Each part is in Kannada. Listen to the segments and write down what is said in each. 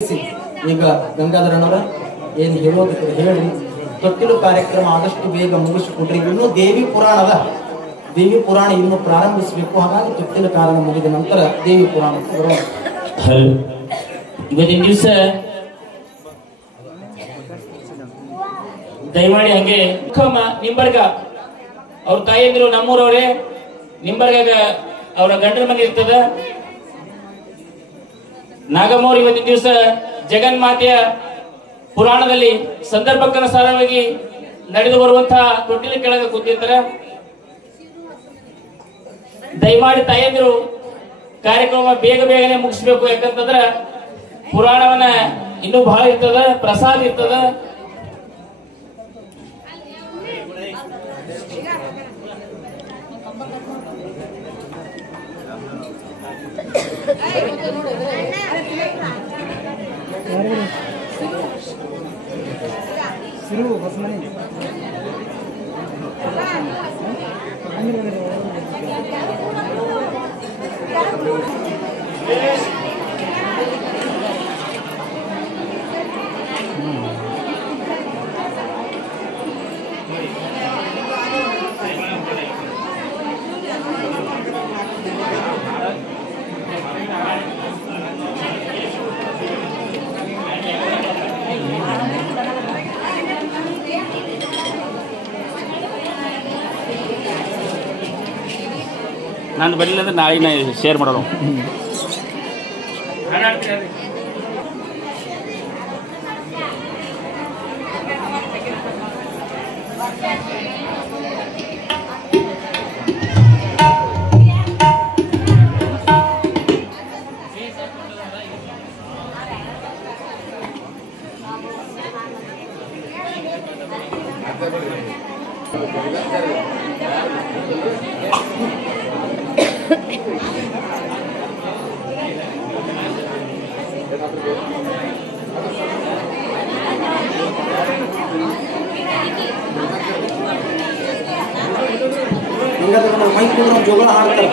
ಈಗ ಗಂಗಾಧರನವರ ಏನು ಹೇಳೋದಿದ್ರೆ ಹೇಳಿ ತೊಟ್ಟಿಲು ಕಾರ್ಯಕ್ರಮ ಆದಷ್ಟು ಬೇಗ ಮುಗಿಸಿಕೊಡ್ರಿ. ಇನ್ನು ದೇವಿ ಪುರಾಣ ಇನ್ನು ಪ್ರಾರಂಭಿಸಬೇಕು. ಹಾಗಾಗಿ ತೊಟ್ಟಿಲು ಕಾರಣ ಮುಗಿದ ನಂತರ ದೇವಿ ಪುರಾಣ ಇವತ್ತಿನ ದಿವಸ ದಯಮಾಡಿ ಹಂಗೆ ನಿಂಬರ್ಗ ಅವ್ರ ತಾಯಿಯಂದ್ರು ನಮ್ಮೂರವ್ರೆ. ನಿಂಬರ್ಗಾಗ ಅವರ ಗಂಡನ ಮನೆ ಇರ್ತದ. ನಾಗಮ್ಮವ್ರು ಇವತ್ತಿನ ದಿವಸ ಜಗನ್ಮಾತೆಯ ಪುರಾಣದಲ್ಲಿ ಸಂದರ್ಭಕ್ಕನುಸಾರವಾಗಿ ನಡೆದು ಬರುವಂತಹ ತೊಟ್ಟಿಲ ಕೆಳಗೆ ಕೂತಿರ್ತಾರೆ. ದಯಮಾಡಿ ತಾಯಂದಿರು ಕಾರ್ಯಕ್ರಮ ಬೇಗನೆ ಮುಗಿಸ್ಬೇಕು. ಯಾಕಂತಂದ್ರ ಪುರಾಣವನ್ನ ಇನ್ನೂ ಬಹಳ ಇರ್ತದ, ಪ್ರಸಾದ ಇರ್ತದ. ನಾನು ಬರಲಿಲ್ಲ ಅಂದ್ರೆ ನಾಳೆ ಶೇರ್ ಮಾಡೋಣ. ಮೈಸೂರು ಜೋಗಳ ಹಾಡ್ತಾರೆ.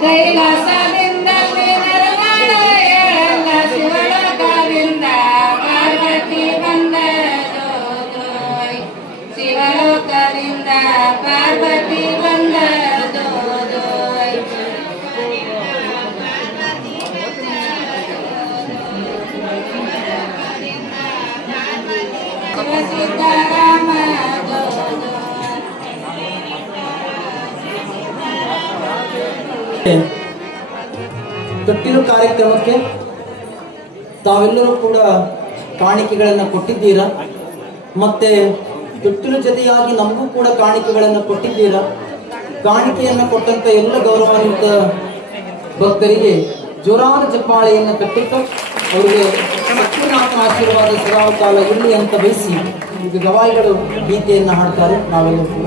ಕೈಲಾಸದಿಂದ ನಿರ್ಮಾಣ ಏಳಲ್ಲ ಶಿವಲೋಕದಿಂದ ಪಾರ್ವತಿ ಬಂದ ಜೋದೋಯ್. ಶಿವಲೋಕದಿಂದ ಪಾರ್ವತಿ ಬಂದ ಜೋದೋಯ್. ಶಿವಸಿದ್ದರಾಮ ತೊಟ್ಟಿಲು ಕಾರ್ಯಕ್ರಮಕ್ಕೆ ತಾವೆಲ್ಲರೂ ಕೂಡ ಕಾಣಿಕೆಗಳನ್ನು ಕೊಟ್ಟಿದ್ದೀರಾ. ಮತ್ತೆ ತೊಟ್ಟಿಲು ಜೊತೆಯಾಗಿ ನಮಗೂ ಕೂಡ ಕಾಣಿಕೆಗಳನ್ನು ಕೊಟ್ಟಿದ್ದೀರಾ. ಕಾಣಿಕೆಯನ್ನು ಕೊಟ್ಟಂತ ಎಲ್ಲ ಗೌರವಾನ್ವಿತ ಭಕ್ತರಿಗೆ ಜೋರಾದ ಚಪ್ಪಾಳೆಯನ್ನು ಕಟ್ಟಿಟ್ಟು ಅವರಿಗೆ ಸತ್ಯನಾಥನ ಆಶೀರ್ವಾದ ಸದಾಕಾಲ ಇರಲಿ ಅಂತ ಬಯಸಿ ಈಗ ಗವಾಯಿಗಳು ಗೀತೆಯನ್ನು ಹಾಡ್ತಾರೆ. ನಾವೆಲ್ಲ ಕೂಡ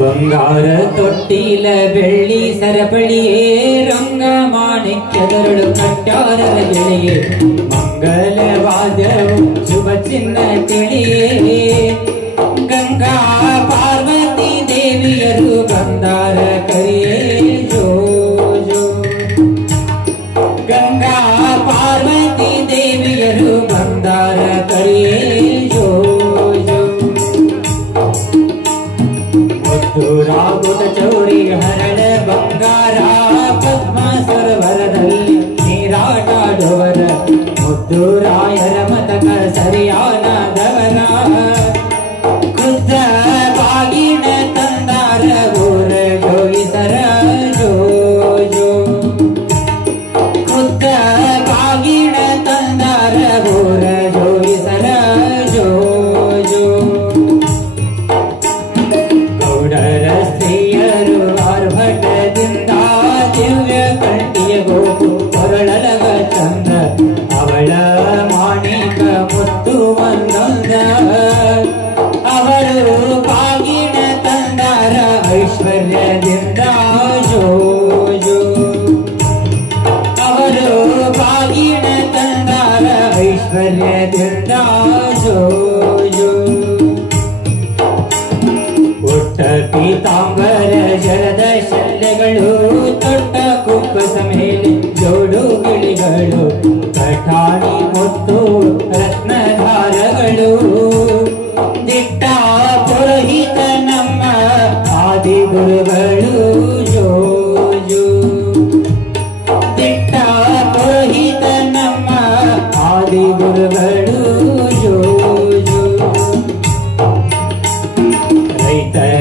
ಬಂಗಾರ ತೊಟ್ಟಿಲ ಬೆಳ್ಳಿ ಸರಪಳಿಯೇ ರಂಗ ಮಾಣಿಕ್ಯದರಳು ಕಟ್ಟಾರ ಗೆಳೆಯೇ ಮಂಗಲವಾದವು ಶುಭ ಚಿನ್ನ ತಿಳಿಯೇ ಗಂಗಾ ಪಾರ್ವತಿ ದೇವಿಯರು ಬಂದಾರ ಕರಿಯೇ ಜೋ ಜೋ ಗಂಗಾ ಪಾರ್ವತಿ ದೇವಿಯರು ಬಂದಾರ ಕರಿಯೇ ಜೋ ಜೋ ರಾಗುತ ಚೌರಿ ಹರಳ ಬಂಗಾರ ಪದ್ಮ ಸರೋವರದಲ್ಲಿ ನೀರಾಟಾಡುವರ ಮುದ್ದು ರಾಯರ ಮತಕ ಸರಿಯಾನದವರ ಖುದ್ದ ಬಾಗಿನ ತಂದಾರ ಊರ ಜೋಯಿಸರ ಜೋ ಜೋ ಖುದ್ದ ಬಾಗಿನ ತಂದಾರ ಊರ ಜೋಯಿಸರ ಜೋ ಜೋ ಸ್ತ್ರೀಯರು ಆರ್ಭಟದಿಂದ ದಿವ್ಯ ಕಂಠಿಯ ಗೋಪು ಕೊರಳಲಗ ಚಂದ ಅವಳ ಮಾಣಿಕ ಮುತ್ತು ಒಂದೊಂದ ಅವರು ಬಾಗಿನ ತಂದಾರ ಐಶ್ವರ್ಯದಿಂದ ಜೋ ಜೋ ಅವರು ಬಾಗಿನ ತಂದಾರ ಐಶ್ವರ್ಯದಿಂದ ಜೋ ಜೋ ಪೀತಾಂಬರ ಜಲದ ಶಲ್ಯಗಳು ತೊಟ್ಟ ಕುಪ್ಪಸ ಮೇಲೆ ಜೋಡು ಗಿಳಿಗಳು ಕಠಾಣಿ ಮುತ್ತು ರತ್ನಧಾರಗಳು ದಿಟ್ಟ ಪುರೋಹಿತ ನಮ್ಮ ಆದಿ ಗುರುಗಳು ಜೋ ಜೋ ದಿಟ್ಟ ಪುರೋಹಿತ ನಮ್ಮ ಆದಿ ಗುರುಗಳು ಜೋ ಜೋ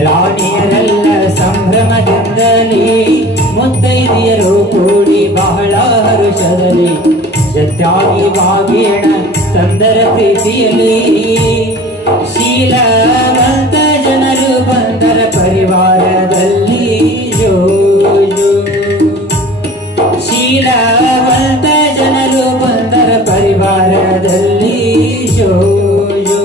ರಾಣಿಯರೆಲ್ಲ ಸಂಭ್ರಮದಿಂದಲೇ ಮುತ್ತೈದೆಯರು ಕೂಡಿ ಬಹಳ ಹರುಷದಲ್ಲಿ ಜತ್ಯಾಗಿ ಬಾಗೇಣ ತಂದರ ಪ್ರೀತಿಯಲ್ಲಿ ಶೀಲವಂತ ಜನರು ಬಂದರ ಪರಿವಾರದಲ್ಲಿ ಜೋ ಜೋ ಶೀಲವಂತ ಜನರು ಬಂದರ ಪರಿವಾರದಲ್ಲಿ ಜೋ ಜೋ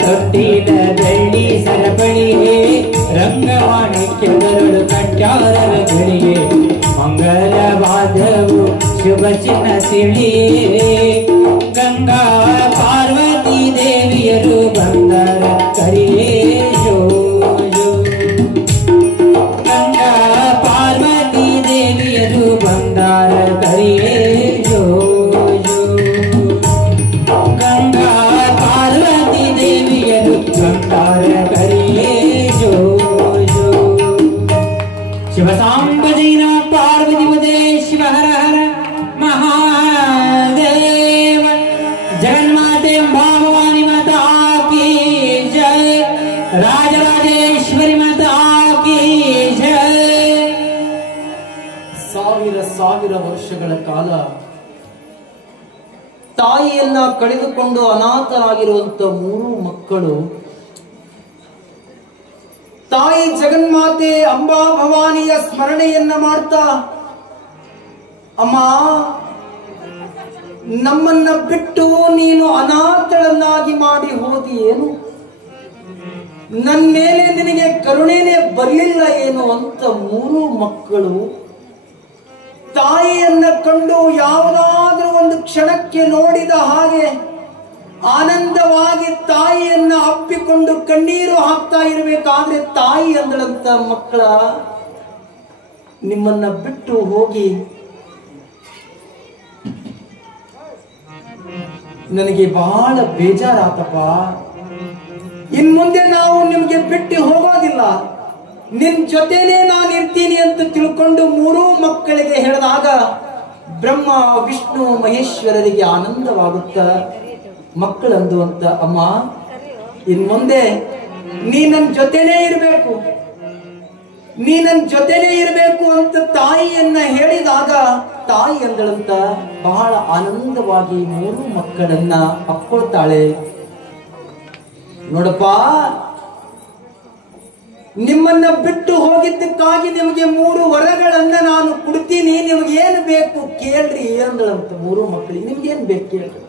ತೊಟ್ಟಿಲ ಬೆಳ್ಳಿ ಸರಪಳಿಯೇ ರಂಗಮಾಣಿಕ್ಯದರಳು ಕಟ್ಟಾರರ ಗಳಿಗೆ ಮಂಗಲವಾದವು ಶುಭ ಚಿನ್ನ ತಿಳಿಯೇ ಗಂಗಾ ಪಾರ್ವತಿ ದೇವಿಯರು ಬಂದರ ಕರಿಯೇ ಜೋ ಜೋ ಗಂಗಾ ಪಾರ್ವತಿ ದೇವಿಯರು ಬಂದರ ಕರಿಯೇ ಜೋ ಜೋ ಗಂಗಾ ಪಾರ್ವತಿ ದೇವಿಯರು ಬಂದಾರ ಕರಿಯೇ ಜೋ ಜೋ ಶಿವ ಸಾಂಬ ಜೈನ ಪಾರ್ವತಿ ಪದೇ ಶಿವ ಹರ ಹರ ಮಹಾದೇವ ಜಗನ್ಮಾತೆ ಭವಾನಿ ಮಾತಾ ಕಿ ಜಯ ರಾಜರಾಜೇಶ್ವರಿ ಮಾತಾ ಕಿ ಜಯ. ಸಾವಿರ ಸಾವಿರ ವರ್ಷಗಳ ಕಾಲ ತಾಯಿಯನ್ನ ಕಳೆದುಕೊಂಡು ಅನಾಥರಾಗಿರುವಂತ 3 ಮಕ್ಕಳು ತಾಯಿ ಜಗನ್ಮಾತೆ ಅಂಬಾ ಭವಾನಿಯ ಸ್ಮರಣೆಯನ್ನ ಮಾಡ್ತಾ, ಅಮ್ಮ ನಮ್ಮನ್ನ ಬಿಟ್ಟು ನೀನು ಅನಾಥಳನ್ನಾಗಿ ಮಾಡಿ ಹೋದಿಯೇನು, ನನ್ನ ಮೇಲೆ ನಿನಗೆ ಕರುಣೆನೇ ಬರಲಿಲ್ಲ ಏನು ಅಂತ 3 ಮಕ್ಕಳು ತಾಯಿಯನ್ನ ಕಂಡು ಯಾವುದಾದ್ರೂ ಒಂದು ಕ್ಷಣಕ್ಕೆ ನೋಡಿದ ಹಾಗೆ ಆನಂದವಾಗಿ ತಾಯಿಯನ್ನ ಅಪ್ಪಿಕೊಂಡು ಕಣ್ಣೀರು ಹಾಕ್ತಾ ಇರಬೇಕಾದ್ರೆ ತಾಯಿ ಅಂದಳಂತ, ಮಕ್ಕಳ ನಿಮ್ಮನ್ನ ಬಿಟ್ಟು ಹೋಗಿ ನನಗೆ ಬಹಳ ಬೇಜಾರಾತಪ್ಪ, ಇನ್ ಮುಂದೆ ನಾವು ನಿಮ್ಗೆ ಬಿಟ್ಟು ಹೋಗೋದಿಲ್ಲ, ನಿನ್ ಜೊತೆನೆ ನಾನು ಇರ್ತೀನಿ ಅಂತ ತಿಳ್ಕೊಂಡು 3 ಮಕ್ಕಳಿಗೆ ಹೇಳಿದಾಗ ಬ್ರಹ್ಮ ವಿಷ್ಣು ಮಹೇಶ್ವರರಿಗೆ ಆನಂದವಾಗುತ್ತ ಮಕ್ಕಳಂದು ಅಂತ, ಅಮ್ಮ ಇನ್ ಮುಂದೆ ನೀ ನನ್ನ ಜೊತೆನೇ ಇರಬೇಕು, ನೀ ನನ್ನ ಜೊತೆನೇ ಇರಬೇಕು ಅಂತ ತಾಯಿಯನ್ನ ಹೇಳಿದಾಗ ತಾಯಿ ಅಂದಳಂತ ಬಹಳ ಆನಂದವಾಗಿ 3 ಮಕ್ಕಳನ್ನ ಅಪ್ಕೊಳ್ತಾಳೆ. ನೋಡಪ್ಪ, ನಿಮ್ಮನ್ನ ಬಿಟ್ಟು ಹೋಗಿದ್ದಕ್ಕಾಗಿ ನಿಮಗೆ 3 ವರಗಳನ್ನ ನಾನು ಕೊಡ್ತೀನಿ, ನಿಮ್ಗೆ ಏನು ಬೇಕು ಕೇಳ್ರಿ ಅಂದಳಂತ 3 ಮಕ್ಕಳಿಗೆ. ನಿಮ್ಗೆ ಏನ್ ಬೇಕು ಕೇಳ್ರಿ.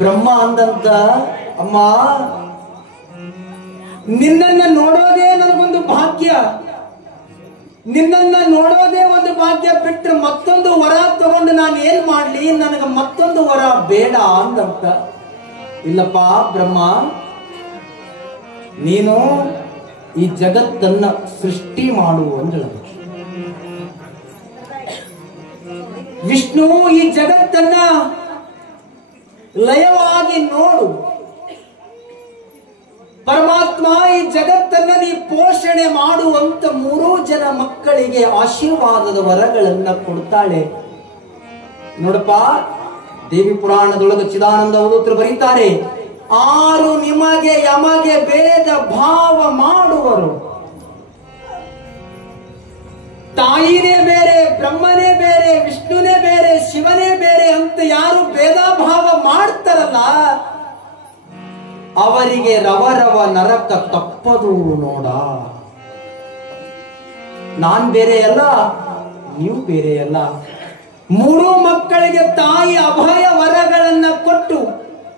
ಬ್ರಹ್ಮ ಅಂದಂತ, ಅಮ್ಮ ನಿನ್ನನ್ನ ನೋಡೋದೇ ನನಗೊಂದು ಭಾಗ್ಯ, ನಿನ್ನನ್ನ ನೋಡೋದೇ ಒಂದು ಭಾಗ್ಯ, ಬಿಟ್ಟರೆ ಮತ್ತೊಂದು ವರ ತಗೊಂಡು ನಾನು ಏನ್ ಮಾಡ್ಲಿ, ನನಗೆ ಮತ್ತೊಂದು ವರ ಬೇಡ ಅಂದಂತ. ಇಲ್ಲಪ್ಪ ಬ್ರಹ್ಮ, ನೀನು ಈ ಜಗತ್ತನ್ನ ಸೃಷ್ಟಿ ಮಾಡು ಅಂದಳು. ವಿಷ್ಣು ಈ ಜಗತ್ತನ್ನ ಲಯವಾಗಿ ನೋಡು, ಪರಮಾತ್ಮ ಈ ಜಗತ್ತನ್ನ ನೀ ಪೋಷಣೆ ಮಾಡುವಂತ 3 ಜನ ಮಕ್ಕಳಿಗೆ ಆಶೀರ್ವಾದದ ವರಗಳನ್ನ ಕೊಡ್ತಾಳೆ. ನೋಡಪ್ಪ, ದೇವಿ ಪುರಾಣದೊಳಗೆ ಚಿದಾನಂದ ಅವಧೂತರು ಬರೀತಾರೆ, 6 ನಿಮಗೆ ಯಮಗೆ ಭೇದ ಭಾವ ಮಾಡುವರು. ತಾಯಿನೇ ಬೇರೆ, ಬ್ರಹ್ಮನೇ ಬೇರೆ, ವಿಷ್ಣುನೇ ಬೇರೆ, ಶಿವನೇ ಬೇರೆ ಅಂತ ಯಾರು ಭೇದ ಭಾವ ಮಾಡ್ತಾರಲ್ಲ ಅವರಿಗೆ ರವರವ ನರಕ ತಪ್ಪದು ನೋಡ. ನಾನ್ ಬೇರೆ ಅಲ್ಲ, ನೀವು ಬೇರೆ ಅಲ್ಲ. 3 ಮಕ್ಕಳಿಗೆ ತಾಯಿ ಅಭಯ ವರಗಳನ್ನ ಕೊಟ್ಟು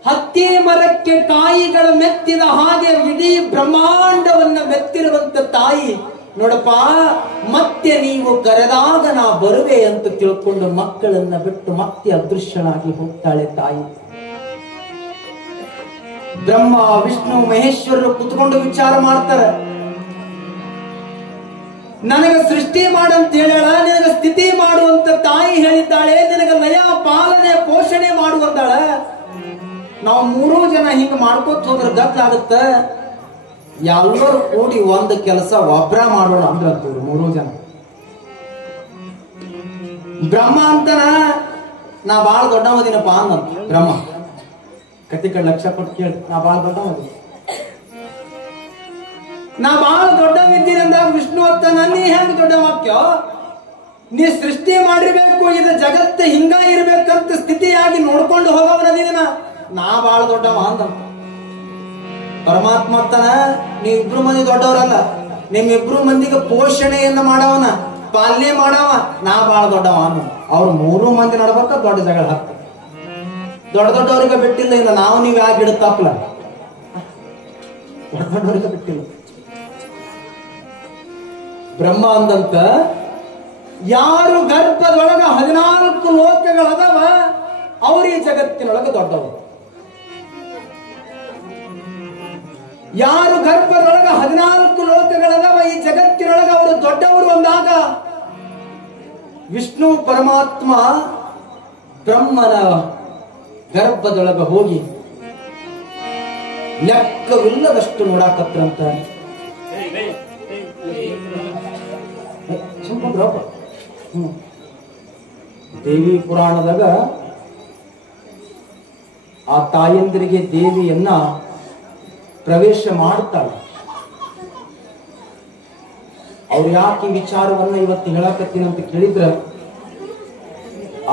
ಹತ್ತಿ ಮರಕ್ಕೆ ಕಾಯಿಗಳು ಮೆತ್ತಿದ ಹಾಗೆ ಇಡೀ ಬ್ರಹ್ಮಾಂಡವನ್ನ ಮೆತ್ತಿರುವಂತ ತಾಯಿ, ನೋಡಪ್ಪ ಮತ್ತೆ ನೀವು ಕರೆದಾಗ ನಾ ಬರುವೆ ಅಂತ ತಿಳ್ಕೊಂಡು ಮಕ್ಕಳನ್ನ ಬಿಟ್ಟು ಮತ್ತೆ ಅದೃಶ್ಯನಾಗಿ ಹೋಗ್ತಾಳೆ ತಾಯಿ. ಬ್ರಹ್ಮ ವಿಷ್ಣು ಮಹೇಶ್ವರರು ಕುತ್ಕೊಂಡು ವಿಚಾರ ಮಾಡ್ತಾರೆ. ನನಗೆ ಸೃಷ್ಟಿ ಮಾಡಂತ ಹೇಳ, ನಿನಗೆ ಸ್ಥಿತಿ ಮಾಡುವಂತ ತಾಯಿ ಹೇಳಿದ್ದಾಳೆ, ನಿನಗೆ ಲಯ ಪಾಲನೆ ಪೋಷಣೆ ಮಾಡುವಂತಾಳ. ನಾವು 3 ಜನ ಹಿಂಗ ಮಾಡ್ಕೋತ ಹೋದ್ರೆ ಗದ್ದಾಗುತ್ತ, ಎಲ್ಲರೂ ಕೂಡಿ ಒಂದು ಕೆಲಸ ಒಬ್ರ ಮಾಡೋಣ ಅಂದ್ರಂತವ್ರು 3 ಜನ. ಬ್ರಹ್ಮ ಅಂತನ ನಾ ಬಾಳ ದೊಡ್ಡವದಿನಪ್ಪ ಅಂದಂತ ಬ್ರಹ್ಮ. ಕತಿ ಕಡೆ ಲಕ್ಷ ಕೊಟ್ಟು ಕೇಳಿ, ನಾ ಬಾಳ ದೊಡ್ಡವದಿ, ನಾ ಬಾಳ ದೊಡ್ಡವಿದ್ದೀನಿ ಅಂದಾಗ ವಿಷ್ಣು ಅಂತ, ನೀ ಹೆಂಗ್ ದೊಡ್ಡ ವಾಕ್ಯ, ನೀ ಸೃಷ್ಟಿ ಮಾಡಿರ್ಬೇಕು, ಇದು ಜಗತ್ತು ಹಿಂಗ ಇರ್ಬೇಕಂತ ಸ್ಥಿತಿಯಾಗಿ ನೋಡ್ಕೊಂಡು ಹೋಗವನದಿನ, ನಾ ಬಾಳ ದೊಡ್ಡವ ಅಂದಂತ. ಪರಮಾತ್ಮ ಅಂತಾನ, ನೀವಿಬ್ರು ಮಂದಿ ದೊಡ್ಡವರಲ್ಲ, ನಿಮ್ಮಿಬ್ರು ಮಂದಿಗೆ ಪೋಷಣೆಯನ್ನ ಮಾಡವನ, ಪಾಲನೆ ಮಾಡವ, ನಾ ಬಾಳ ದೊಡ್ಡವ ಅನ್ನ. ಅವ್ರು 3 ಮಂದಿ ನಡ್ಬೇಕ ದೊಡ್ಡ ಜಗಳ ಹತ್ತ. ದೊಡ್ಡವರಿಗೆ ಬಿಟ್ಟಿಲ್ಲ, ಇಲ್ಲ ನಾವು ನೀವು ಯಾಕೆ ಗಿಡ ತಪ್ಪಲ, ದೊಡ್ಡವರಿಗೆ ಬಿಟ್ಟಿಲ್ಲ. ಬ್ರಹ್ಮ ಅಂದಂತ, ಯಾರು ಗರ್ಭದೊಳಗ 14 ಲೋಕಗಳದವ ಅವ್ರ ಈ ಜಗತ್ತಿನೊಳಗೆ ದೊಡ್ಡವರು. ಯಾರು ಗರ್ಭದೊಳಗ 14 ಲೋಕಗಳದವ ಈ ಜಗತ್ತಿನೊಳಗ ಅವರು ದೊಡ್ಡವರು ಅಂದಾಗ ವಿಷ್ಣು ಪರಮಾತ್ಮ ಬ್ರಹ್ಮನ ಗರ್ಭದೊಳಗ ಹೋಗಿ ಲೆಕ್ಕವಿಲ್ಲದಷ್ಟು ನೋಡಾಕತ್ರಂತ. ದೇವಿ ಪುರಾಣದಾಗ ಆ ತಾಯಂದಿರಿಗೆ ದೇವಿಯನ್ನ ಪ್ರವೇಶ ಮಾಡ್ತಾಳೆ. ಅವ್ರು ಯಾಕೆ ವಿಚಾರವನ್ನ ಇವತ್ತು ಹೇಳಕತ್ತೀನಂತ ಕೇಳಿದ್ರ,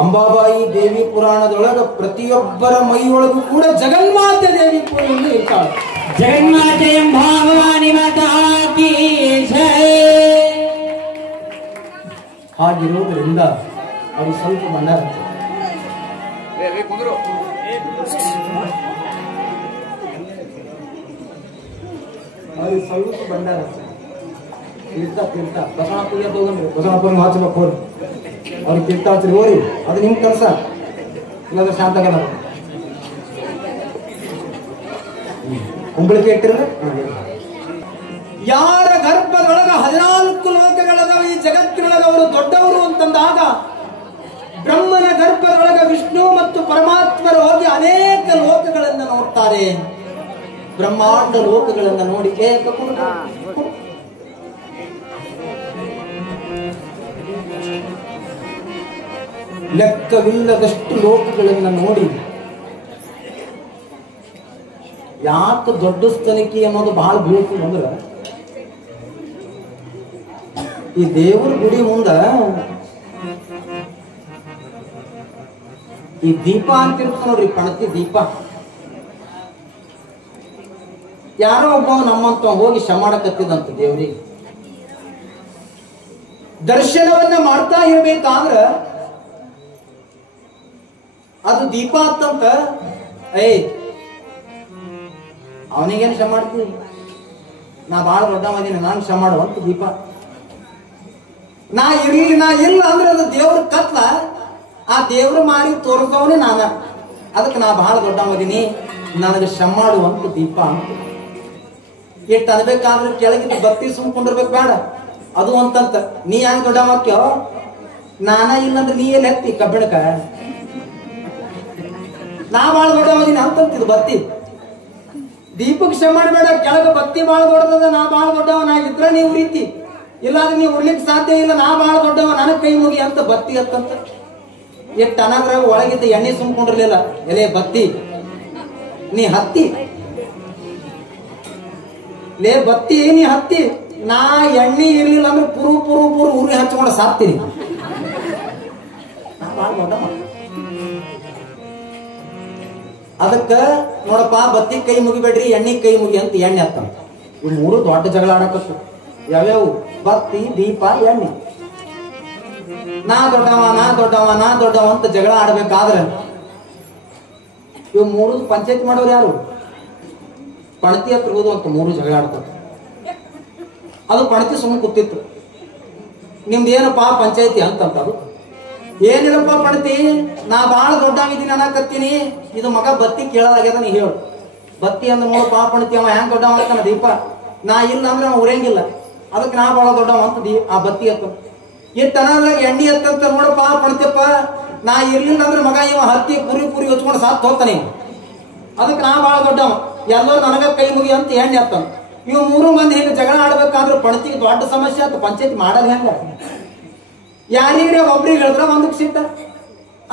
ಅಂಬಾಬಾಯಿ ದೇವಿ ಪುರಾಣದೊಳಗ ಪ್ರತಿಯೊಬ್ಬರ ಮೈಯೊಳಗೂ ಕೂಡ ಜಗನ್ಮಾತೆ ದೇವಿ ಪುರಾಣ ಇರ್ತಾಳೆ. ಜಗನ್ಮಾತೆ ಭವಾನಿ ಮಾತಾ ಕೀ ಜೈ. ಹಾಗಿರೋದ್ರಿಂದ ಅವ್ರು ಸ್ವಲ್ಪ ಮಂಡಾರ ಸ್ವಲ್ಪ ಬಂಡಾರ ತೀರ್ಥ ಬಸವಪ್ಪಗೆ ತಗೊಂಡ್ರಿ, ಬಸವಪ್ಪನ ಹಚ್ಚಬೇಕು ಹೋರಿ, ಅವ್ರಿಗೆ ತೀರ್ಥ ಹಚ್ಚಿರಿ ಹೋರಿ, ಅದು ನಿಮ್ ಕೆಲಸ. ಇಲ್ಲಾಂದ್ರೆ ಶಾಂತ ಆಗಲ್ಲ. ಕುಂಬಳಿಕೆ ಇಟ್ಟಿರಲ್ಲ. ಯಾರ ಗರ್ಭದೊಳಗ 14 ಲೋಕಗಳದಾವ ಈ ಜಗತ್ತಿನೊಳಗ ಅವರು ದೊಡ್ಡವರು ಅಂತಂದಾಗ ಬ್ರಹ್ಮನ ಗರ್ಭದೊಳಗ ವಿಷ್ಣು ಮತ್ತು ಪರಮಾತ್ಮರು ಹೋಗಿ ಅನೇಕ ಲೋಕಗಳನ್ನ ನೋಡ್ತಾರೆ. ಬ್ರಹ್ಮಾಂಡ ಲೋಕಗಳನ್ನ ನೋಡಿ ಲೆಕ್ಕವಿಲ್ಲದಷ್ಟು ಲೋಕಗಳನ್ನ ನೋಡಿ ಯಾಕೆ ದೊಡ್ಡ ಸ್ಥಳಕ್ಕೆ ಅನ್ನೋದು ಬಹಳ ಬೀಳ್ತು ಅಂದ್ರ ಈ ದೇವರ ಗುಡಿ ಮುಂದ ಈ ದೀಪ ಅಂತಿರ್ತ ನೋಡ್ರಿ, ಪಣತಿ ದೀಪ. ಯಾರೋ ಒಬ್ಬ ನಮ್ಮಂತ ಹೋಗಿ ಶಮಾಡಕತ್ತಿದಂತ ದೇವ್ರಿಗೆ ದರ್ಶನವನ್ನ ಮಾಡ್ತಾ ಇರ್ಬೇಕಾದ್ರ ಅದು ದೀಪ ಅಂತಂತ, ಅವನಿಗೇನು ಕ್ಷಮ ಮಾಡ್ತೀನಿ, ನಾ ಬಾಳ ದೊಡ್ಡ ಮದೀನಿ, ನಾನು ಕ್ಷಮ ಮಾಡುವಂತ ದೀಪ. ನಾ ಇಲ್ಲ ಅಂದ್ರೆ ಅದು ದೇವ್ರ ಕತ್ಲ, ಆ ದೇವ್ರ ಮಾರಿ ತೋರಿಸವನೇ ನಾನ, ಅದಕ್ಕೆ ನಾ ಬಹಳ ದೊಡ್ಡ ಮದೀನಿ, ನನಗೆ ಕ್ಷಮ ಮಾಡುವಂತ ದೀಪ ಅಂತ. ಎಷ್ಟು ಅನ್ಬೇಕಾದ್ರೆ ಕೆಳಗಿನ ಭಕ್ತಿ ಸುಮ್ಕೊಂಡಿರ್ಬೇಕು ಬೇಡ, ಅದು ಅಂತಂತ. ನೀ ಹೆಂಗ್ ದೊಡ್ಡ ವಾಕ್ಯ, ನಾನ ಇಲ್ಲಂದ್ರೆ ನೀ ಎಲ್ಲಿ ಹತ್ತಿ ಕಬ್ಬಿಣಕ, ನಾ ಬಾಳ ದೊಡ್ಡ ಮದೀನಿ ಅಂತಂತಿದ್ ಬತ್ತಿ. ದೀಪಕ್ಕೆ ಕ್ಷಮ ಮಾಡಬೇಡ, ಕೆಳಗ ಬತ್ತಿ ಬಾಳ ದೊಡ್ಡದ, ನಾ ಬಾಳ ದೊಡ್ಡವ, ನಾ ಇದ್ರ ನೀವು ಉರಿತಿ, ಇಲ್ಲಾಂದ್ರೆ ನೀವು ಉರ್ಲಿಕ್ಕೆ ಸಾಧ್ಯ ಇಲ್ಲ, ನಾ ಬಾಳ ದೊಡ್ಡವ, ನನಗ್ ಕೈ ಮುಗಿ ಅಂತ ಬತ್ತಿ ಅಂತಂತ. ಎಷ್ಟು ಅನಾಗ್ರಾಗ ಒಳಗಿದ್ದ ಎಣ್ಣೆ ಸುಮ್ಕೊಂಡಿರ್ಲಿಲ್ಲ, ಎಲೆ ಬತ್ತಿ ನೀ ಹತ್ತಿ, ಲೇ ಬತ್ತಿ ನೀ ಹತ್ತಿ, ನಾ ಎಣ್ಣೆ ಇರ್ಲಿಲ್ಲ ಅಂದ್ರೆ ಪುರು ಉರಿ ಹಚ್ಕೊಂಡು ಸಾಕ್ತೀನಿ, ನಾ ಬಾಳ ದೊಡ್ಡವ. ಅದಕ್ಕ ನೋಡಪ್ಪ, ಬತ್ತಿ ಕೈ ಮುಗಿಬೇಡ್ರಿ, ಎಣ್ಣೆ ಕೈ ಮುಗಿ ಅಂತ ಎಣ್ಣೆ ಹತ್ತಂತ. ಇವು ಮೂರು ದೊಡ್ಡ ಜಗಳ ಆಡಕತ್ತು. ಯಾವ್ಯಾವು? ಬತ್ತಿ, ದೀಪ, ಎಣ್ಣೆ. ನಾ ದೊಡ್ಡವ ಅಂತ ಜಗಳ ಆಡ್ಬೇಕಾದ್ರೆ ಇವು ಮೂರು ಪಂಚಾಯತ್ ಮಾಡೋರು ಯಾರು? ಪಣತಿ ಹತ್ರ ಹೋದು ಅಂತ ಮೂರು ಜಗಳ ಆಡ್ತಾರೆ. ಅದು ಪಣತಿ ಸುಮ್ಮನೆ ಕೂತಿತ್ತು. ನಿಮ್ದು ಏನಪ್ಪಾ ಪಂಚಾಯತಿ ಅಂತಂತ. ಅದು ಏನಿಲ್ಲಪ್ಪ ಪಣತಿ, ನಾ ಬಾಳ ದೊಡ್ಡವಿದ್ದೀನಿ ಅನ್ನಕತ್ತೀನಿ, ಇದು ಮಗ ಬತ್ತಿ ಕೇಳಲಾಗ್ಯದ, ನೀ ಹೇಳು. ಬತ್ತಿ ಅಂದ್ರೆ ನೋಡಪ್ಪ ಪಣತಿ, ಅವ ಹೆಂಗ್ ದೊಡ್ಡವ ಅಂತಾನ ದೀಪ, ನಾ ಇಲ್ಲ ಅಂದ್ರೆ ಅವ ಉರಿಯಂಗಿಲ್ಲ, ಅದಕ್ಕೆ ನಾ ಬಾಳ ದೊಡ್ಡವ ಅಂತ ಆ ಬತ್ತಿ ಹತ್ತ. ತನದಾಗ ಎಣ್ಣೆ ಹತ್ತಂತ ನೋಡಪ್ಪ ಪಣತಿಯಪ್ಪ, ನಾ ಇರ್ಲಿಲ್ಲ ಅಂದ್ರೆ ಮಗ ಇವ ಹತ್ತಿ ಪುರಿ ಹೊಚ್ಕೊಂಡು ಸಾತ್ ಹೋಗ್ತಾನೆ, ಅದಕ್ಕೆ ನಾ ಬಾಳ ದೊಡ್ಡವ, ಎಲ್ಲರೂ ನನಗ ಕೈ ಮುಗಿ ಅಂತ ಎಣ್ಣೆ ಹತ್ತಂತ. ಇವ್ ಮೂರು ಮಂದಿ ಹಿಂಗ ಜಗಳ ಆಡ್ಬೇಕಾದ್ರೆ ಪಣತಿಗೆ ದೊಡ್ಡ ಸಮಸ್ಯೆ ಅಂತ ಪಂಚಾಯತ್ ಮಾಡೋದ್ ಹೆಂಗ? ಯಾರಿಗ್ರೆ ಒಬ್ರಿಗೆ ಹೇಳಿದ್ರ ಒಂದಕ್ಕೆ ಸಿಟ್ಟ.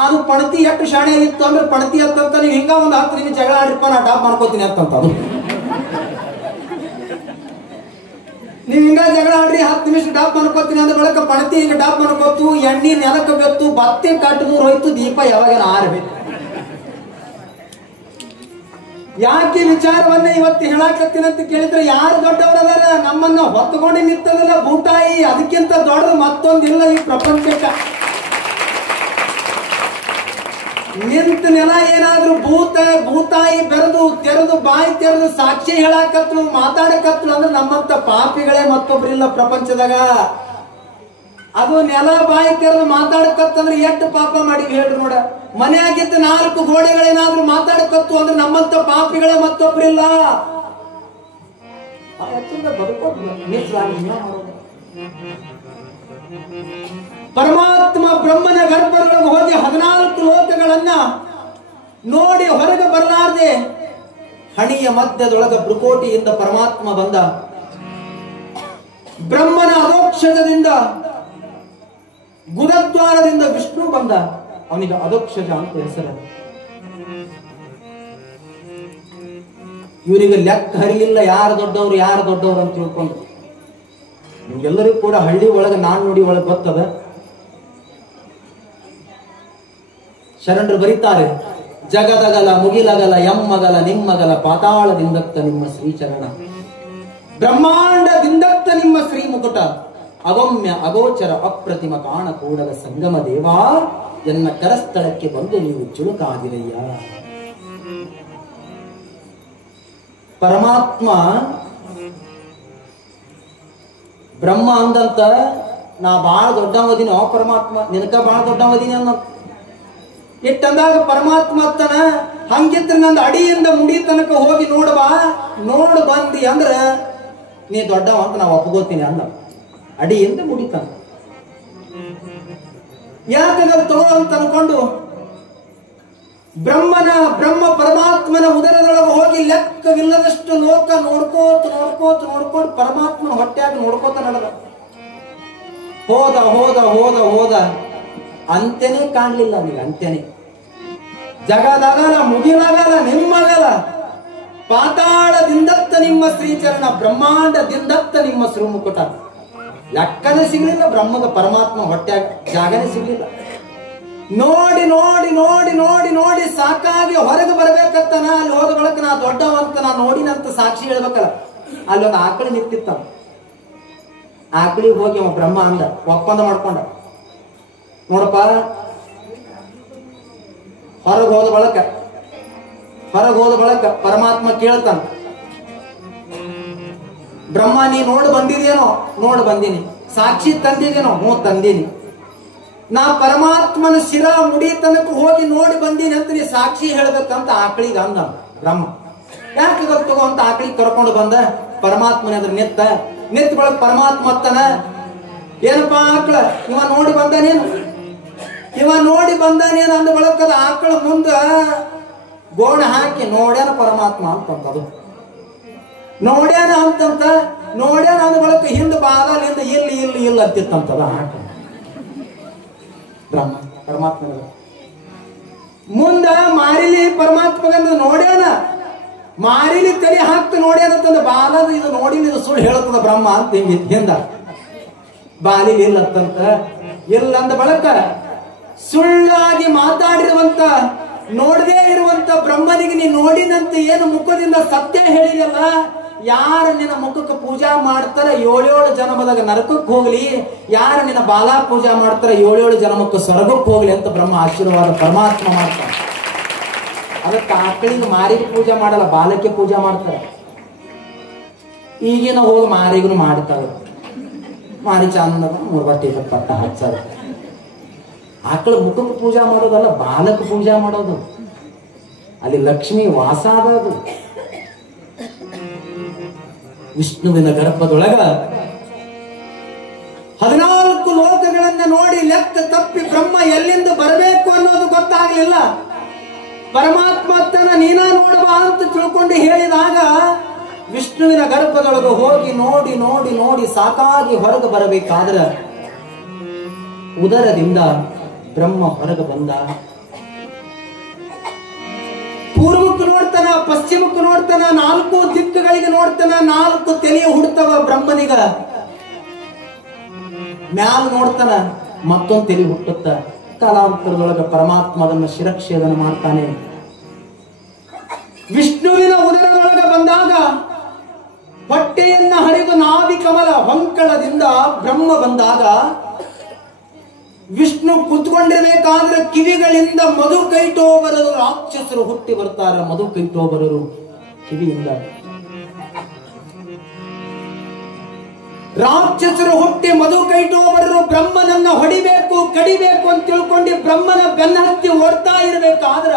ಅದು ಪಣತಿ ಎಷ್ಟು ಶಾಣೆ ಇತ್ತು ಅಂದ್ರೆ ಪಣತಿ ಹತ್ತಂತ, ನೀವು ಹಿಂಗ ಒಂದ್ 10 ನಿಮಿಷ ಜಗಳ ಆಡ್ರಿಪ್ಪ, ನಾ ಟಾಪ್ ಮಾಡ್ಕೋತೀನಿ ಅಂತಂತ. ಅದು ನೀವ್ ಹಿಂಗ ಜಗಳ ಆಡ್ರಿ 10 ನಿಮಿಷ ಟಾಪ್ ಮಾಡ್ಕೋತೀನಿ ಅಂದ್ರೆ ಬಳಕ ಪಣತಿ ಹಿಂಗ ಟಾಪ್ ಮಾಡ್ಕೋತು, ಎಣ್ಣೆ ನೆಲಕ್ಕೆ ಬೆತ್ತು, ಬತ್ತೆ ಕಟ್ಟು ದೂರ ಹೋಯ್ತು, ದೀಪ ಯಾವಾಗ ಆರ್ಬೇಕು. ಯಾಕೆ ವಿಚಾರವನ್ನ ಇವತ್ತು ಹೇಳಾಕತ್ತೀನಂತ ಕೇಳಿದ್ರೆ, ಯಾರು ದೊಡ್ಡವರದಾರ? ನಮ್ಮನ್ನ ಹೊತ್ತುಕೊಂಡು ನಿಂತದಲ್ಲ ಭೂತಾಯಿ, ಅದಕ್ಕಿಂತ ದೊಡ್ಡದು ಮತ್ತೊಂದಿಲ್ಲ ಈ ಪ್ರಪಂಚಕ್ಕೆ. ನಿಂತ ನೆಲ ಏನಾದ್ರೂ ಭೂತಾಯಿ ಬೆರೆದು ತೆರೆದು ಬಾಯಿ ತೆರೆದು ಸಾಕ್ಷಿ ಹೇಳಾಕತ್ಲು, ಮಾತಾಡಕತ್ಲು ಅಂದ್ರೆ ನಮ್ಮಂತ ಪಾಪಿಗಳೇ ಮತ್ತೊಬ್ರಿಲ್ಲ ಪ್ರಪಂಚದಾಗ. ಅದು ನೆಲ ಬಾಯಿ ತೆರೆದು ಮಾತಾಡಕತ್ತಂದ್ರೆ ಎಷ್ಟು ಪಾಪ ಮಾಡಿ ಹೇಳ್ರಿ ನೋಡ. ಮನೆ ಆಗಿದ್ದ 4 ಗೋಡೆಗಳೇನಾದ್ರೂ ಮಾತಾಡಕತ್ತು ಅಂದ್ರೆ ನಮ್ಮಂತ ಪಾಪಿಗಳೇ ಮತ್ತೊಬ್ರಿಲ್ಲ. ಪರಮಾತ್ಮ ಬ್ರಹ್ಮನ ಗರ್ಭದೊಳಗೆ ಹೋಗಿ 14 ಲೋಕಗಳನ್ನ ನೋಡಿ ಹೊರಗೆ ಬರಲಾರದೆ ಹಣಿಯ ಮಧ್ಯದೊಳಗ ಭೃಕೋಟಿಯಿಂದ ಪರಮಾತ್ಮ ಬಂದ. ಬ್ರಹ್ಮನ ಅಧೋಕ್ಷಜದಿಂದ ಗುಣದ್ವಾರದಿಂದ ವಿಷ್ಣು ಬಂದ. ಅವನಿಗೆ ಅಧೋಕ್ಷಜ ಅಂತ ಹೆಸರು. ಇವನಿಗೆ ಲೆಕ್ಕ ಹರಿಲಿಲ್ಲ ಯಾರು ದೊಡ್ಡವರು ಅಂತ ತಿಳ್ಕೊಂಡು. ನಿಮ್ಗೆಲ್ಲರಿಗೂ ಕೂಡ ಹಳ್ಳಿ ಒಳಗೆ ನಾನ್ ನುಡಿ ಒಳಗೆ ಗೊತ್ತದ. ಶರಣರು ಬರೀತಾರೆ, ಜಗದಗಲ ಮುಗಿಲಗಲ ಎಮ್ಮಗಲ ನಿಮ್ಮಗಲ ಪಾತಾಳದಿಂದತ್ತ ನಿಮ್ಮ ಶ್ರೀಚರಣ, ಬ್ರಹ್ಮಾಂಡದಿಂದತ್ತ ನಿಮ್ಮ ಶ್ರೀ ಮುಕುಟ, ಅಗಮ್ಯ ಅಗೋಚರ ಅಪ್ರತಿಮ ಕಾಣ ಕೂಡಲ ಸಂಗಮ ದೇವಾ, ಎನ್ನ ಕರಸ್ಥಳಕ್ಕೆ ಬಂದು ನೀವು ಚುಳುಕಾದಿರಯ್ಯ. ಪರಮಾತ್ಮ ಬ್ರಹ್ಮ ಅಂದಂತ ನಾ ಬಾಳ ದೊಡ್ಡವದೀನಿ, ಪರಮಾತ್ಮ ನಿನಕ ಬಾಳ ದೊಡ್ಡವದೀನಿ ಅನ್ನೋ ಇಟ್ಟಂದಾಗ ಪರಮಾತ್ಮ ಅತ್ತನ ಹಂಗಿದ್ರೆ ನಂದು ಅಡಿಯಿಂದ ಮುಡಿ ತನಕ ಹೋಗಿ ನೋಡಬಾ, ನೋಡ್ ಬಂದಿ ಅಂದ್ರ ನೀ ದೊಡ್ಡವ ಅಂತ ನಾ ಒಪ್ಕೋತೀನಿ ಅಂದ. ಅಡಿಯಿಂದ ಮುಡಿತಾನ. ಯಾಕಂದ್ರೆ ತಗೋ ಅಂತ ಅನ್ಕೊಂಡು ಬ್ರಹ್ಮ ಪರಮಾತ್ಮನ ಉದರದೊಳಗೆ ಹೋಗಿ ಲೆಕ್ಕವಿಲ್ಲದಷ್ಟು ಲೋಕ ನೋಡ್ಕೋತ ಪರಮಾತ್ಮನ ಹೊಟ್ಟೆಯಾಗಿ ನೋಡ್ಕೋತ ನಡೆದ. ಹೋದ ಅಂತೆನೇ ಕಾಣ್ಲಿಲ್ಲ ಅವನಿಗೆ. ಅಂತೆನೇ ಜಗದಗಲ ಮುಗಿಲಗಲ ನಿಮ್ಮಗಲ ಪಾತಾಳದಿಂದತ್ತ ನಿಮ್ಮ ಶ್ರೀಚರಣ, ಬ್ರಹ್ಮಾಂಡದಿಂದತ್ತ ನಿಮ್ಮ ಶ್ರೀಮುಕುಟ. ಲೆಕ್ಕನೇ ಸಿಗ್ಲಿಲ್ಲ ಬ್ರಹ್ಮಗ ಪರಮಾತ್ಮ ಹೊಟ್ಟೆಯಾಗ ಜಾಗನೇ ಸಿಗ್ಲಿಲ್ಲ. ನೋಡಿ ನೋಡಿ ನೋಡಿ ನೋಡಿ ನೋಡಿ ಸಾಕಾಗಿ ಹೊರಗೆ ಬರ್ಬೇಕಂತ ಅಲ್ಲಿ ಹೋದ ಬಳಕ ನಾ ದೊಡ್ಡವಂತ ನಾ ನೋಡಿನಂತ ಸಾಕ್ಷಿ ಹೇಳ್ಬೇಕಲ್ಲ. ಅಲ್ಲೊಂದು ಆಕಳಿ ನಿಂತಿತ್ತ. ಆಕಳಿಗೆ ಹೋಗಿ ಅವ ಬ್ರಹ್ಮ ಅಂದ, ಒಪ್ಪಂದ ಮಾಡ್ಕೊಂಡ. ನೋಡಪ್ಪ, ಹೊರಗೆ ಹೋದ ಬಳಕ ಪರಮಾತ್ಮ ಕೇಳ್ತಾನ, ಬ್ರಹ್ಮ ನೀ ನೋಡಿ ಬಂದಿದೇನೋ? ನೋಡಿ ಬಂದೀನಿ. ಸಾಕ್ಷಿ ತಂದಿದೇನೋ? ಹ್ಞೂ ತಂದೀನಿ. ನಾ ಪರಮಾತ್ಮನ ಶಿರ ಮುಡಿ ತನಕ ಹೋಗಿ ನೋಡಿ ಬಂದೀನಿ ಅಂತ ನೀ ಸಾಕ್ಷಿ ಹೇಳ್ಬೇಕಂತ ಆಕಳಿಗೆ ಅಂದ ಬ್ರಹ್ಮ. ಯಾಕೆ ಗೊತ್ತು ಅಂತ ಆಕಳಿಗೆ ಕರ್ಕೊಂಡು ಬಂದ. ಪರಮಾತ್ಮನ ಅದ್ರ ನಿತ್ತ ಬಳಕ ಪರಮಾತ್ಮ ಅತ್ತನ, ಏನಪ್ಪಾ ಆಕಳ, ಇವ ನೋಡಿ ಬಂದಾನೇನು ಅಂದ ಬಳಕದ ಆಕಳ ಮುಂದ ಗೋಣ ಹಾಕಿ ನೋಡ್ಯಾನ ಪರಮಾತ್ಮ ಅಂತಂತದು. ನೋಡ್ಯಾನ ಅಂದ ಬಳಕ ಹಿಂದ ಬಾಲದಿಂದ ಇಲ್ಲಿ ಅಂತಿತ್ತಂತದ ಆಕಳ. ಬ್ರಹ್ಮ ಪರಮಾತ್ಮ ಮುಂದ ಮಾರಿಲಿ ಪರಮಾತ್ಮಗಂದ ನೋಡ್ಯಾನ, ಮಾರಿಲಿ ತಲೆ ಹಾಕ್ತ ನೋಡ್ಯಾನಂತಂದ ಬಾಲದ ಇದು ನೋಡಿ ಇದು ಸುಳ್ಳು ಹೇಳುತ್ತದ ಬ್ರಹ್ಮ ಅಂತ ಹಿಂದ ಬಾಲಿಲಿ ಇಲ್ಲಂತ. ಇಲ್ಲಂದ ಬಳಕ ಸುಳ್ಳಾಗಿ ಮಾತಾಡಿರುವಂತ ನೋಡದೇ ಇರುವಂತ ಬ್ರಹ್ಮನಿಗೆ ನೀ ನೋಡಿನಂತೆ ಏನು ಮುಖದಿಂದ ಸತ್ಯ ಹೇಳಿದಲ್ಲ, ಯಾರು ನಿನ್ನ ಮುಖಕ್ಕೆ ಪೂಜಾ ಮಾಡ್ತಾರ 7 ಜನ್ಮದಾಗ ನರಕಕ್ಕೆ ಹೋಗ್ಲಿ, ಯಾರು ನಿನ್ನ ಬಾಲಾ ಪೂಜಾ ಮಾಡ್ತಾರ 7 ಜನ್ಮಕ್ಕೆ ಸ್ವರ್ಗಕ್ಕೆ ಹೋಗ್ಲಿ ಅಂತ ಬ್ರಹ್ಮ ಆಶೀರ್ವಾದ ಪರಮಾತ್ಮ ಮಾಡ್ತಾನೆ. ಅದಕ್ಕೆ ಆಕಳಿಗೆ ಮಾರಿಗೆ ಪೂಜಾ ಮಾಡಲ್ಲ, ಬಾಲಕ್ಕೆ ಪೂಜಾ ಮಾಡ್ತಾರೆ. ಈಗಿನ ಹೋಗಿ ಮಾರಿಗೂ ಮಾಡ್ತಾರೆ. ಮಾರಿ ಚಂದ 3 ಬಟ್ಟೆ ಪಟ್ಟ ಹಚ್ಚಾರ. ಆಕಳ ಮುಖಕ್ಕೆ ಪೂಜಾ ಮಾಡೋದಲ್ಲ, ಬಾಲಕ್ಕೆ ಪೂಜಾ ಮಾಡೋದು. ಅಲ್ಲಿ ಲಕ್ಷ್ಮಿ ವಾಸ ಆಗೋದು. ವಿಷ್ಣುವಿನ ಗರ್ಭದೊಳಗ 14 ಲೋಕಗಳನ್ನ ನೋಡಿ ಲೆಕ್ಕ ತಪ್ಪಿ ಬ್ರಹ್ಮ ಎಲ್ಲಿಂದ ಬರಬೇಕು ಅನ್ನೋದು ಗೊತ್ತಾಗ್ಲಿಲ್ಲ. ಪರಮಾತ್ಮ ತನ್ನ ನೀನ ನೋಡಬಾ ಅಂತ ತಿಳ್ಕೊಂಡು ಹೇಳಿದಾಗ ವಿಷ್ಣುವಿನ ಗರ್ಭದೊಳಗ ಹೋಗಿ ನೋಡಿ ನೋಡಿ ನೋಡಿ ಸಾಕಾಗಿ ಹೊರಗೆ ಬರಬೇಕಾದ್ರ ಉದರದಿಂದ ಬ್ರಹ್ಮ ಹೊರಗೆ ಬಂದ. ಪೂರ್ವಕ್ಕೆ ನೋಡ್ತಾನ, ಪಶ್ಚಿಮಕ್ಕೆ ನೋಡ್ತಾನ, 4 ದಿಕ್ಕುಗಳಿಗೆ ನೋಡ್ತಾನ. 4 ತಲೆ ಹುಡ್ತವ ಬ್ರಹ್ಮನಿಗ. ಮ್ಯಾಲ ನೋಡ್ತಾನ, ಮತ್ತೊಂದು ತಲೆ ಹುಟ್ಟುತ್ತ. ಕಾಲಾಂತರದೊಳಗ ಪರಮಾತ್ಮ ಅದನ್ನು ಶಿರಕ್ಷೇದನ ಮಾಡ್ತಾನೆ. ವಿಷ್ಣುವಿನ ಉದರದೊಳಗ ಬಂದಾಗ ಹೊಟ್ಟೆಯನ್ನ ಹರಿದು ನಾಭಿ ಕಮಲ ಹೊಂಕಳದಿಂದ ಬ್ರಹ್ಮ ಬಂದಾಗ ವಿಷ್ಣು ಕುತ್ಕೊಂಡಿರ್ಬೇಕಾದ್ರೆ ಕಿವಿಗಳಿಂದ ಮಧು ಕೈಟೋಬರರು ರಾಕ್ಷಸರು ಹುಟ್ಟಿ ಬರ್ತಾರ. ಮಧು ಕೈಟೋಬರರು ಕಿವಿಯಿಂದ ರಾಕ್ಷಸರು ಹುಟ್ಟಿ ಮಧು ಕೈಟೋಬರರು ಬ್ರಹ್ಮನನ್ನ ಹೊಡಿಬೇಕು ಕಡಿಬೇಕು ಅಂತ ತಿಳ್ಕೊಂಡು ಬ್ರಹ್ಮನ ಬೆನ್ನ ಹತ್ತಿ ಓಡ್ತಾ ಇರ್ಬೇಕಾದ್ರ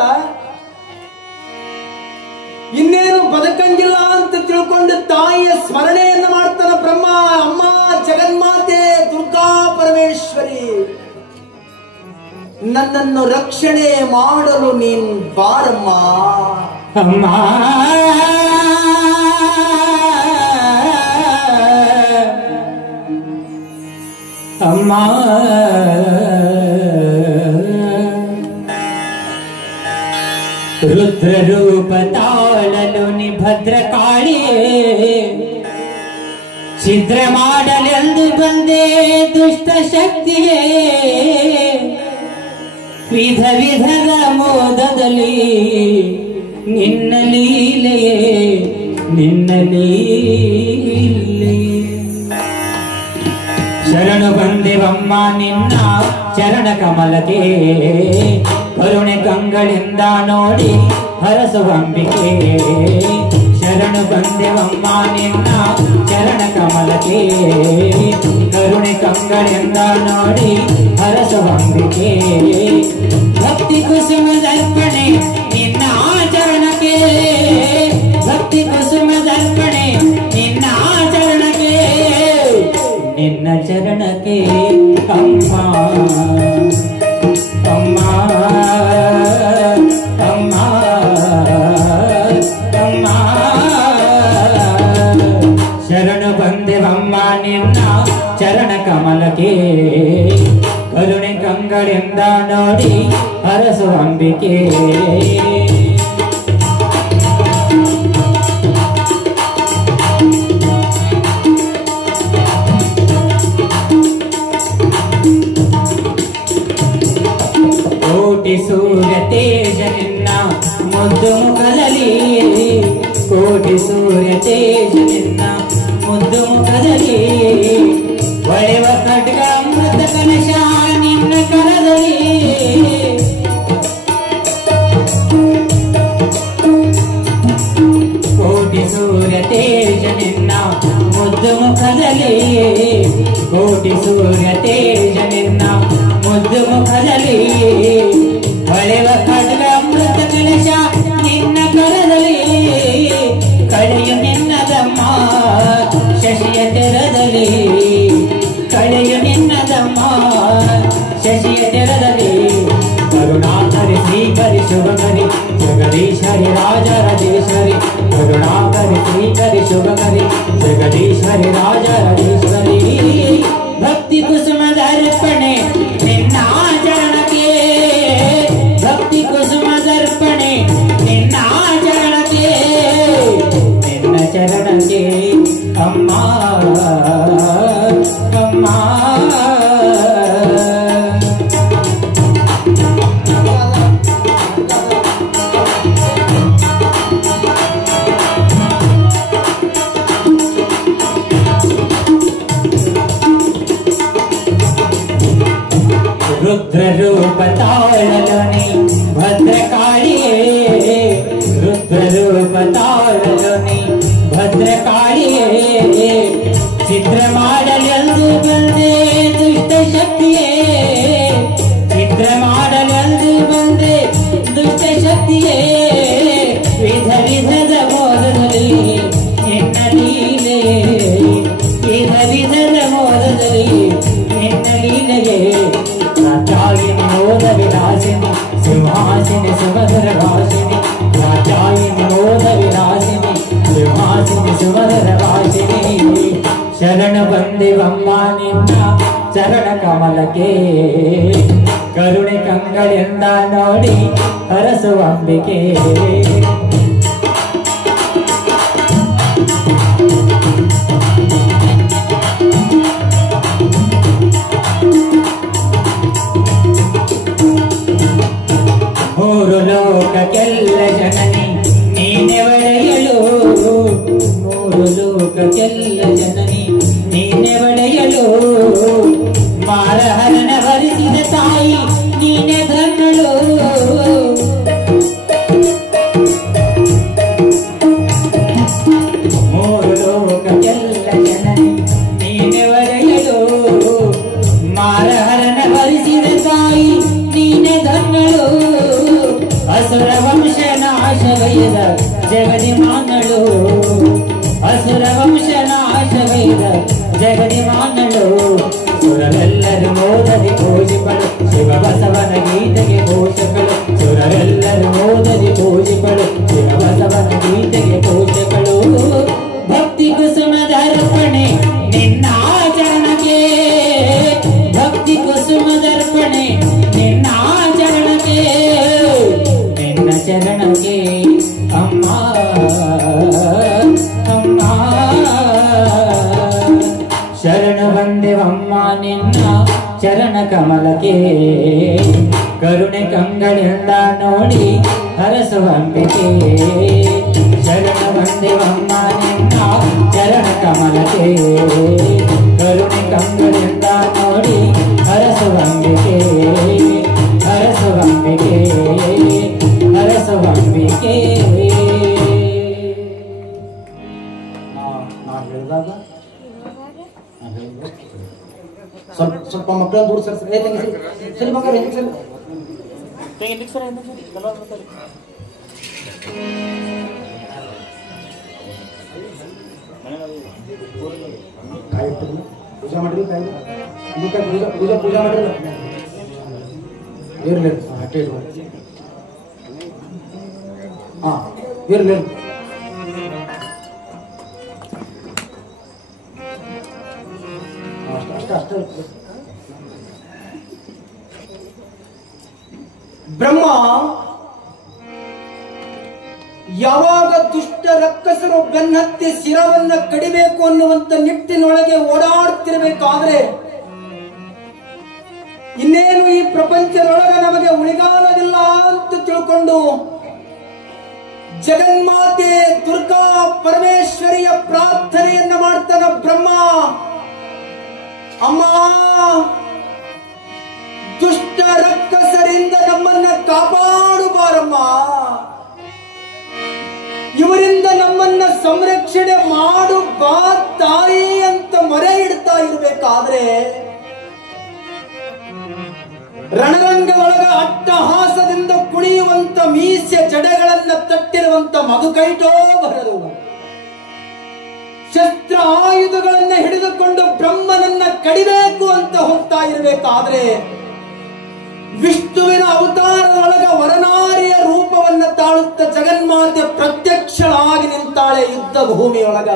ಇನ್ನೇನು ಬದುಕಂಗಿಲ್ಲ ಅಂತ ತಿಳ್ಕೊಂಡು ತಾಯಿಯ ಸ್ಮರಣೆಯನ್ನು ಮಾಡ್ತಾನ ಬ್ರಹ್ಮ. ಅಮ್ಮ ಜಗನ್ಮಾತೆ ದುರ್ಗಾ ಪರಮೇಶ್ವರಿ, ನನ್ನನ್ನು ರಕ್ಷಣೆ ಮಾಡಲು ನೀನ್ ಬಾರಮ್ಮ. ಅಮ್ಮ ಅಮ್ಮ ರುದ್ರರೂಪ ತಾಳಲು ಭದ್ರಕಾಳಿಯೇ, ಛಿದ್ರ ಮಾಡಲೆಂದು ಬಂದೆ ದುಷ್ಟ ಶಕ್ತಿಯೇ. ವಿಧ ವಿಧದ ಮೋದದಲ್ಲಿ ನಿನ್ನ ಲೀಲೆಯೇ, ನಿನ್ನ ಲೀಲೆ. ಶರಣು ಬಂದೆವಮ್ಮ ನಿನ್ನ ಚರಣ ಕಮಲಕ್ಕೆ, ಕರುಣೆ ಕಂಗಳಿಂದ ನೋಡಿ ಹರಸುವಂಬಿಕೆ. ಶರಣು ಬಂದೆವಮ್ಮ ನಿನ್ನ ಚರಣ ಕಮಲಕ್ಕೆ, ಕರುಣೆ ಕಂಗಳಿಂದ ನೋಡಿ ಹರಸುವಂಬಿಕೆ. ಭಕ್ತಿ ಕುಸುಮದರ್ಪಣೆ ನಿನ್ನ ಆಚರಣಕ್ಕೆ, ಭಕ್ತಿ ಕುಸುಮದರ್ಪಣೆ ನಿನ್ನ ಆಚರಣಕ್ಕೆ, ನಿನ್ನ ಚರಣಕ್ಕೆ ಅಮ್ಮ ಅಮ್ಮ ಅಮ್ಮ ಅಮ್ಮ. ಶರಣು ಬಂದೆವಮ್ಮ ನಿನ್ನ ಚರಣ ಕಮಲಕ್ಕೆ, ಕರುಣೆ ಕಂಗಳಿಂದ ನೋಡಿ ಹರಸುವಂಬಿಕೆ. ಕೋಟಿ ಸೂರ್ಯ ತೇಜ ನಿನ್ನ ಮುದ್ದು ಮುಖದಲ್ಲಿ ಒಳೆವ ಖಡ್ಗ ಅಮೃತ ಕಲಶ ನಿನ್ನ ಕರದಲ್ಲಿ ಕೋಟಿ ಸೂರ್ಯ ತೇಜ ನಿನ್ನ ಮುದ್ದು ಮುಖದಲ್ಲಿ ಕೋಟಿ ಸೂರ್ಯ ತೇಜ ನಿನ್ನ ಮುದ್ದು ಮುಖದಲ್ಲಿ ಹೊಳೆವ ಖಡ್ಗ ಅಮೃತ ಕಲಶ ನಿನ್ನ ಕರದಲ್ಲಿ ಕಳೆಯು ನಿನ್ನದಮ್ಮ ಶಶಿಯ ತೆರದಲ್ಲಿ ಕಳೆಯು ನಿನ್ನದಮ್ಮ ಶಶಿಯ ತೆರದಲ್ಲಿ ಕರುಣಾಕರಿ ಶ್ರೀಕರಿ ಶುಭಕರಿ ಜಗದೀಶ್ವರಿ ರಾಜರಾಜೇಶ್ವರಿ ಕರುಣಾಕರಿ ಶ್ರೀಕರಿ ಶುಭಕರಿ ಜಗದೀಶ್ವರಿ ರಾಜರಾಜೇಶ್ವರಿ ಭಕ್ತಿ ಕುಸುಮದ ಅರ್ಪಣೆ ನಿನ್ನ ಚರಣಕ್ಕೆ ಭಕ್ತಿ ಕುಸುಮದ ಅರ್ಪಣೆ ನಿನ್ನ ಚರಣಕ್ಕೆ ನಿನ್ನ ಚರಣಕ್ಕೆ ಅಮ್ಮ ಅಮ್ಮ ರುದ್ರ ರೂಪ ತಾಳಲೋನಿ ಭದ್ರಕಾಳಿಯೇ ರುದ್ರ ರೂಪ ತಾಳಲೋನಿ ಭದ್ರಕಾಳಿಯೇ ಚಿತ್ರ ಮಾಡಲೆಂದು ಬಂದೆ ದುಷ್ಟ ಶಕ್ತಿಯೇ ಚಿತ್ರ ಮಾಡಲೆಂದು ಬಂದೆ ದುಷ್ಟ ಶಕ್ತಿಯೇ ವಿಧ ವಿಧದ ಮೋದದಲ್ಲಿ ನಿನ್ನ ಲೀಲೆ ವಿಧ ವಿಧದ ಮೋದದಲ್ಲಿ ನಿನ್ನ ಲೀಲೆಗೆ ರಾಜಾಯಿನಿ ಮೋದ ವಿಲಾಸಿನಿ ಸಿಂಹಾಸಿನಿ ಸುಮಧುರ ಭಾಷಿನಿ ರಾಜಾಯಿನಿ ಮೋದ ವಿಲಾಸಿನಿ ಸಿಂಹಾಸಿನಿ ಸುಮಧುರ ಭಾಷಿನಿ ಶರಣ ಬಂದಿವಮ್ಮ ನಿನ್ನ ಚರಣ ಕಮಲಕ್ಕೆ ಕರುಣೆ ಕಂಗಳಿಂದ ನೋಡಿ ಹರಸುವಂಬಿಕೆ ಮೂರು ಲೋಕಕ್ಕೆಲ್ಲ ಜನನಿ ನೀನೆ ಒಡೆಯಲು ಮೂರು ಲೋಕಕ್ಕೆಲ್ಲ ಜನನಿ ನೀನೆ ಒಡೆಯಲು ಮಾರಹರಣ ಭರಿಸಿದ ತಾಯಿ ನೀನೆ ಧನ್ಯಳು ಮೂರು ಲೋಕಕ್ಕೆಲ್ಲ ಜನನಿ ನೀನೆ ಒಡೆಯಲು ಮಾರಹರಣ ಭರಿಸಿದ ತಾಯಿ ನೀನೆ ಧನ್ಯಳು ಅಸುರ ವಂಶ ನಾಶಗೈದ ಜಗದಿ ಮಾನಳು ಅಸುರ ವಂಶ ನಾಶಗೈದ ಜಗದಿ ಮಾನಳು ಸುರರೆಲ್ಲರೂ ಮೋದದಿ ಪೂಜಿಪಳು ಶಿವ ಬಸವನ ಗೀತೆಗೆ ಪೋಷಕಳು ಸುರರೆಲ್ಲರೂ ಮೋದದಿ ಪೂಜಿಪಳು ಶಿವ ಬಸವನ ಗೀತೆಗೆ ಪೋಷಕಳು ಭಕ್ತಿ ಕುಸುಮದ ಅರ್ಪಣೆ ನಿನ್ನ ಚರಣಕ್ಕೆ ಭಕ್ತಿ ಕುಸುಮದ ಅರ್ಪಣೆ ನಿನ್ನ ಚರಣಕ್ಕೆ ನಿನ್ನ ಚರಣಕ್ಕೆ ಅಮ್ಮ ಅಮ್ಮ ಶರಣ ಬಂದೆವಮ್ಮ ನಿನ್ನ ಚರಣ ಕಮಲಕ್ಕೆ ಕರುಣೆ ಕಂಗಳಿಂದ ನೋಡಿ ಹರಸುವಂಬಿಕೆ ಶರಣ ಬಂದೆವಮ್ಮ ನಿನ್ನ ಚರಣ ಕಮಲಕ್ಕೆ ಕರುಣೆ ಕಂಗಳಿಂದ ನೋಡಿ ಹರಸುವಂಬಿಕೆ ಹರಸುವಂಬಿಕೆ ಹರಸುವಂಬಿಕೆ ನಾನು ಹೇಳಿದಾಗ ಸ್ವಲ್ಪ ಸ್ವಲ್ಪ ಮಕ್ಕಳನ್ನ ದೂರ ಸರ್ ಏ ತಂಗಿ ಸರಿ ಮಕ್ಕಳು ಹೆಂಗೆ ಸರ್ ಕಾಯಿ ಇಟ್ಟಿಲ್ಲ ಪೂಜೆ ಮಾಡಿರಿ ಕಾಯಿ ಪೂಜೆ ಪೂಜೆ ಮಾಡಿರಲ್ಲ ಇರ್ಲಿ ಹಟ್ಟೆ ಇಟ್ಕೊಂಡು ಹಾಂ ಇರ್ಲಿ ಅಷ್ಟೇ ಬ್ರಹ್ಮ ಯಾವಾಗ ದುಷ್ಟ ರಕ್ಕಸರು ಬೆನ್ನತ್ತಿ ಶಿರವನ್ನ ಕಡಿಬೇಕು ಅನ್ನುವಂತ ನಿಟ್ಟಿನೊಳಗೆ ಓಡಾಡ್ತಿರ್ಬೇಕಾದ್ರೆ ಇನ್ನೇನು ಈ ಪ್ರಪಂಚದೊಳಗೆ ನಮಗೆ ಉಳಿಗಾಲವಿಲ್ಲ ಅಂತ ತಿಳ್ಕೊಂಡು ಜಗನ್ಮಾತೆ ದುರ್ಗಾ ಪರಮೇಶ್ವರಿಯ ಪ್ರಾರ್ಥನೆಯನ್ನ ಮಾಡ್ತಾನ ಬ್ರಹ್ಮ. ಅಮ್ಮ, ದುಷ್ಟ ರಕ್ಕಸರಿಂದ ನಮ್ಮನ್ನ ಕಾಪಾಡುಬಾರಮ್ಮ, ಇವರಿಂದ ನಮ್ಮನ್ನ ಸಂರಕ್ಷಣೆ ಮಾಡು ಬಾ ತಾಯಿ ಅಂತ ಮೊರೆ ಇಡ್ತಾ ಇರ್ಬೇಕಾದ್ರೆ ರಣರಂಗದೊಳಗ ಅಟ್ಟಹಾಸದಿಂದ ಕುಣಿಯುವಂತ ಮೀಸೆ ಜಡೆಗಳನ್ನ ತಟ್ಟಿರುವಂತ ಮಧುಕೈಟೋ ಬರದು ಶಸ್ತ್ರ ಆಯುಧಗಳನ್ನ ಹಿಡಿದುಕೊಂಡು ಬ್ರಹ್ಮನನ್ನ ಕಡಿಬೇಕು ಅಂತ ಹೋಗ್ತಾ ಇರಬೇಕಾದ್ರೆ ವಿಷ್ಣುವಿನ ಅವತಾರದೊಳಗ ವರನಾರಿಯ ರೂಪವನ್ನ ತಾಳುತ್ತ ಜಗನ್ಮಾತೆ ಪ್ರತ್ಯಕ್ಷಳಾಗಿ ನಿಂತಾಳೆ ಯುದ್ಧ ಭೂಮಿಯೊಳಗ.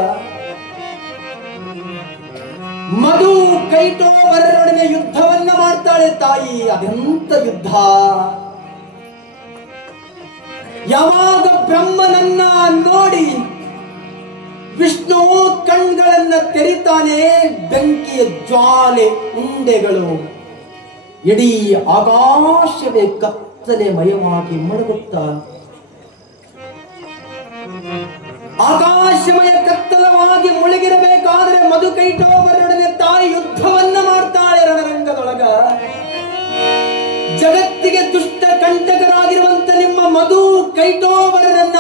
ಮಧು ಕೈಟೋವರರೊಡನೆ ಯುದ್ಧವನ್ನ ಮಾಡ್ತಾಳೆ ತಾಯಿ. ಅದೆಂತ ಯುದ್ಧ! ಯಾವಾಗ ಬ್ರಹ್ಮನನ್ನ ನೋಡಿ ವಿಷ್ಣು ಕಣ್ಗಳನ್ನ ತೆರಿತಾನೆ, ಬೆಂಕಿಯ ಜ್ವಾಲೆ ಉಂಡೆಗಳು ಇಡೀ ಆಕಾಶವೇ ಕತ್ತಲೆ ಮಯವಾಗಿ ಮಡಗುತ್ತ, ಆಕಾಶಮಯ ಕತ್ತಲವಾಗಿ ಮುಳುಗಿರಬೇಕಾದ್ರೆ ಮಧುಕೈಟೋವರೊಡನೆ ತಾಯಿ ಯುದ್ಧವನ್ನ ಮಾಡ್ತಾಳೆ ರಣರಂಗದೊಳಗ. ಜಗತ್ತಿಗೆ ದುಷ್ಟ ಕಂಟಕರಾಗಿರುವಂತ ನಿಮ್ಮ ಮಧು ಕೈಟೋವರರನ್ನ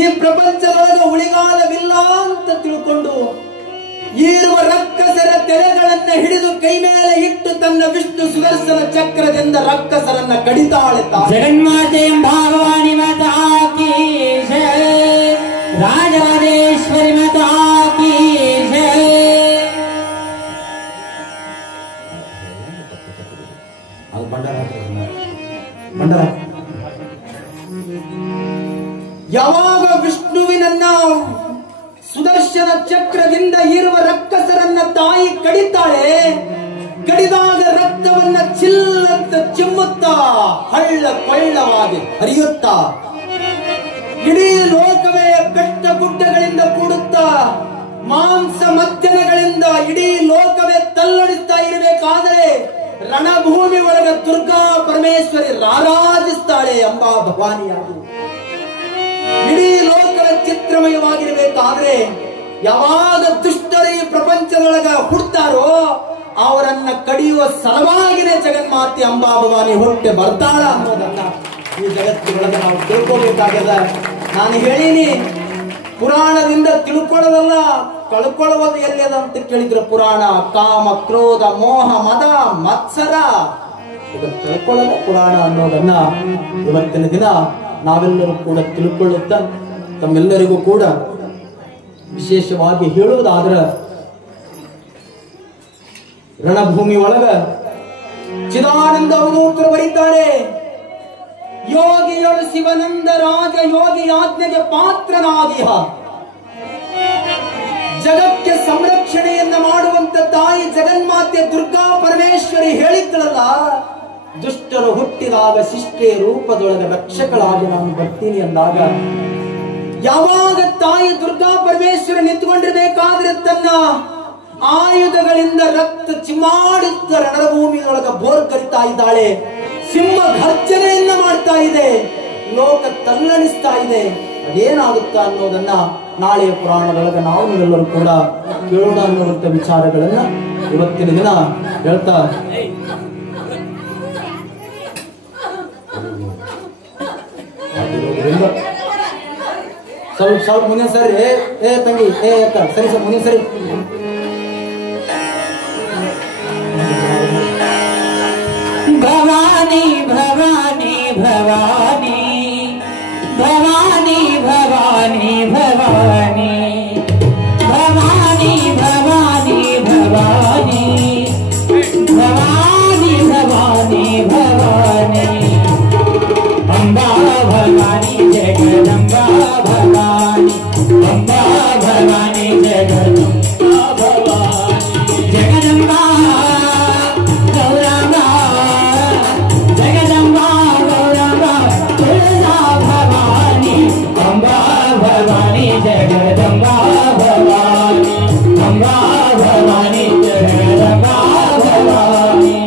ಈ ಪ್ರಪಂಚದೊಳಗ ಉಳಿಗಾಲವಿಲ್ಲ ಅಂತ ತಿಳ್ಕೊಂಡು ಈರುವ ರಕ್ಕಸರ ತೆರೆಗಳನ್ನ ಹಿಡಿದು ಕೈ ಮೇಲೆ ಇಟ್ಟು ತನ್ನ ವಿಷ್ಣು ಸುದರ್ಶನ ಚಕ್ರದಿಂದ ರಕ್ಕಸರನ್ನ ಕಡಿತಾಳೆ. ಜಗನ್ಮಾತೆ ಭವಾನಿ ಮಾತಾ ಕೀ ಜಯ, ರಾಜರಾಜೇಶ್ವರಿ ಮಾತಾ ಕೀ ಜಯ. ಯಾವಾಗ ವಿಷ್ಣುವಿನನ್ನ ಸುದರ್ಶನ ಚಕ್ರದಿಂದ ಇರುವ ರಕ್ಕಸರನ್ನ ತಾಯಿ ಕಡಿತಾಳೆ, ಕಡಿದಾಗ ರಕ್ತವನ್ನ ಚಿಲ್ಲಂತ ಚಿಮ್ಮುತ್ತಾ ಹಳ್ಳ ಕೊಳ್ಳವಾಗಿ ಹರಿಯುತ್ತಾ ಇಡೀ ಲೋಕವೇ ಬೆಟ್ಟ ಗುಡ್ಡಗಳಿಂದ ಕೂಡುತ್ತಾ ಮಾಂಸ ಮಧ್ಯಮಗಳಿಂದ ಇಡೀ ಲೋಕವೇ ತಲ್ಲಡಿಸ್ತಾ ಇರಬೇಕಾದರೆ ರಣಭೂಮಿ ಒಳಗ ದುರ್ಗಾ ಪರಮೇಶ್ವರಿ ರಾರಾಜಿಸ್ತಾಳೆ ಅಂಬಾ ಭವಾನಿಯಾಗಿ. ಇಡೀ ಲೋಕದ ಚಿತ್ರಮಯವಾಗಿರಬೇಕಾದ್ರೆ ಯಾವಾಗ ದುಷ್ಟರು ಈ ಪ್ರಪಂಚದೊಳಗ ಹುಡ್ತಾರೋ ಅವರನ್ನ ಕಡಿಯುವ ಸಲುವಾಗಿನೇ ಜಗನ್ಮಾತೆ ಅಂಬಾ ಭವಾನಿ ಹೊಟ್ಟೆ ಬರ್ತಾಳ ಅನ್ನೋದನ್ನ ಈ ಜಗತ್ತಿನೊಳಗ ನಾವು ತಿಳ್ಕೋಬೇಕಾಗ್ಯದ. ನಾನು ಹೇಳೀನಿ, ಪುರಾಣದಿಂದ ತಿಳ್ಕೊಳ್ಳೋದಲ್ಲ, ಕಳ್ಕೊಳ್ಳೋದು ಎಲ್ಲಿದೆ ಅಂತ ಕೇಳಿದ್ರು. ಪುರಾಣ ಕಾಮ ಕ್ರೋಧ ಮೋಹ ಮದ ಮತ್ಸರ ಇದನ್ನು ತಿಳ್ಕೊಳ್ಳೋದ ಪುರಾಣ ಅನ್ನೋದನ್ನ ಇವತ್ತಿನ ದಿನ ನಾವೆಲ್ಲರೂ ಕೂಡ ತಿಳ್ಕೊಳ್ಳುತ್ತಾ ತಮ್ಮೆಲ್ಲರಿಗೂ ಕೂಡ ವಿಶೇಷವಾಗಿ ಹೇಳುವುದಾದ್ರ ರಣಭೂಮಿ ಒಳಗ ಚಿದಾನಂದ ಅವಧೂತರು ಬರೀತಾರೆ, ಯೋಗಿಯಳು ಶಿವನಂದ ರಾಜ ಯೋಗಿ ಆಜ್ಞೆಗೆ ಪಾತ್ರನಾದಿಹ. ಜಗಕ್ಕೆ ಸಂರಕ್ಷಣೆಯನ್ನ ಮಾಡುವಂತ ತಾಯಿ ಜಗನ್ಮಾತೆ ದುರ್ಗಾ ಪರಮೇಶ್ವರಿ ಹೇಳಿದ್ದಳಲ್ಲ, ದುಷ್ಟರು ಹುಟ್ಟಿದಾಗ ಶಿಷ್ಟೆ ರೂಪದೊಳಗ ರಕ್ಷಕಳಾಗಿ ನಾನು ಬರ್ತೀನಿ ಅಂದಾಗ ಯಾವಾಗ ತಾಯಿ ದುರ್ಗಾ ಪರಮೇಶ್ವರಿ ನಿಂತುಕೊಂಡಿರ್ಬೇಕಾದ್ರೆ ತನ್ನ ಆಯುಧಗಳಿಂದ ರಕ್ತ ಚಿಮ್ಮಾಡುತ್ತ ರಣಭೂಮಿಯೊಳಗ ಬೋರ್ ಕರಿತಾ ಇದ್ದಾಳೆ. ಸಿಂಹ ಘರ್ಜನೆಯನ್ನ ಮಾಡ್ತಾ ಇದೆ, ಲೋಕ ತಲ್ಲಣಿಸ್ತಾ ಇದೆ. ಅದೇನಾಗುತ್ತಾ ಅನ್ನೋದನ್ನ ನಾಳೆಯ ಪುರಾಣದೊಳಗ ನಾವೆಲ್ಲರೂ ಕೂಡ ಕೇಳೋಣ ಅನ್ನುವಂತ ವಿಚಾರಗಳನ್ನ ಇವತ್ತಿನ ದಿನ ಹೇಳ್ತಾ ಸ್ವಲ್ಪ ಮುಂದಿನ ಸರಿ ಏ ತಂಗಿ ಏ ಅಕ್ಕ ಸರಿ ಸ್ವಲ್ಪ ಮುಂದಿನ ಸರಿ. ಭವಾನಿ ಭವಾನಿ ಭವಾನಿ ಭವಾನಿ ಭವಾನಿ ಭವಾನಿ ಭವಾನಿ ಭವಾನಿ ಭವಾನಿ ಭವಾನಿ ಭವಾನಿ ಭವಾನಿ ಅಂಬಾ ಭವಾನಿ ಜಗದಂಬಾ ಭವಾನಿ ಅಂಬಾ ಭವಾನಿ ಜಗದಂಬಾ ಭವಾನಿ ಜಗದಂಬಾ ಗೌರಮ್ಮ ಜಗದಂಬಾ ಗೌರಮ್ಮ ತುಳಜಾ ಭವಾನಿ ಅಂಬಾ ಭವಾನಿ ಜಗದಂಬಾ ಭವಾನಿ ಅಂಬಾ ಭವಾನಿ ಜಗದಂಬಾ ಭವಾನಿ.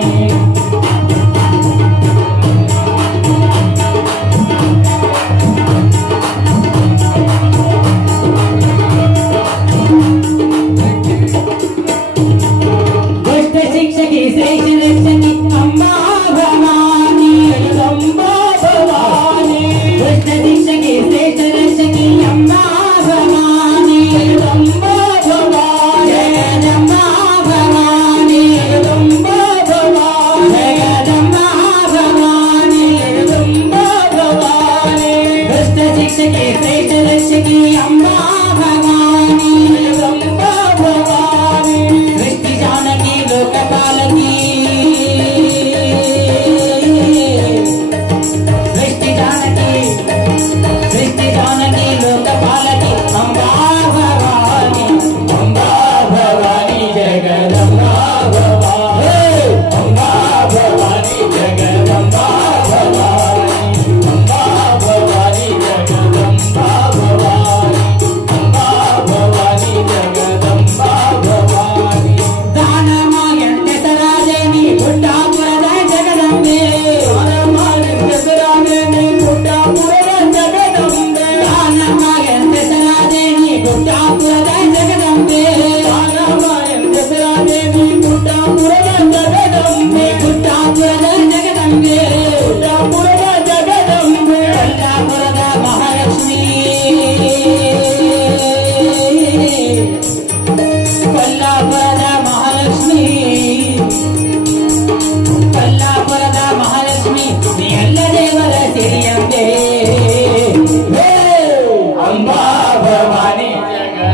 ಭವಾನಿ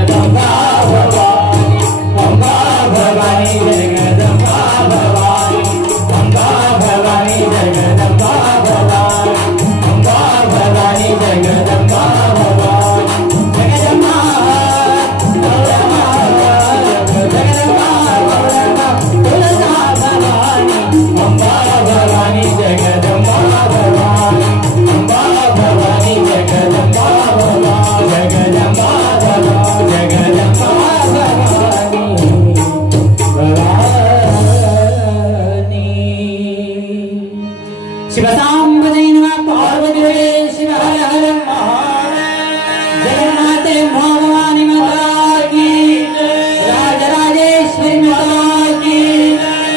ಜಗದಂಬಾ ಭವಾನಿ ಅಂಬಾ ಭವಾನಿ ಜಗದಂಬಾ ಭವಾನಿ ಅಂಬಾ ಭವಾನಿ ಜಗದಂಬಾ ಭವಾನಿ ಅಂಬಾ ಭವಾನಿ ಜಗದಂಬಾ ಭವಾನಿ ಜಗದಂಬಾ ಗೌರಮ್ಮ ಜಗದಂಬಾ ಗೌರಮ್ಮ ತುಳಜಾ ಭವಾನಿ ಅಂಬಾ ಭವಾನಿ ಜಗದಂಬಾ ಭವಾನಿ ಅಂಬಾ ಭವಾನಿ ಜಗದಂಬಾ ಭವಾನಿ ಜಗದಂಬಾ ಭವಾನಿ ಜಗದಂಬಾ ಭವಾನಿ ಭವಾನಿ ಶಿವಸಾಂಬ ಜೈನ ಪಾರ್ವತಿ ಶಿವ ಹರ ಹರ ಜಗನ್ಮಾತೆ ಭವಾನಿ ಮಾತಾ ಕಿ ರಾಜರಾಜೇಶ್ವರಿ ಮಾತಾ ಕಿ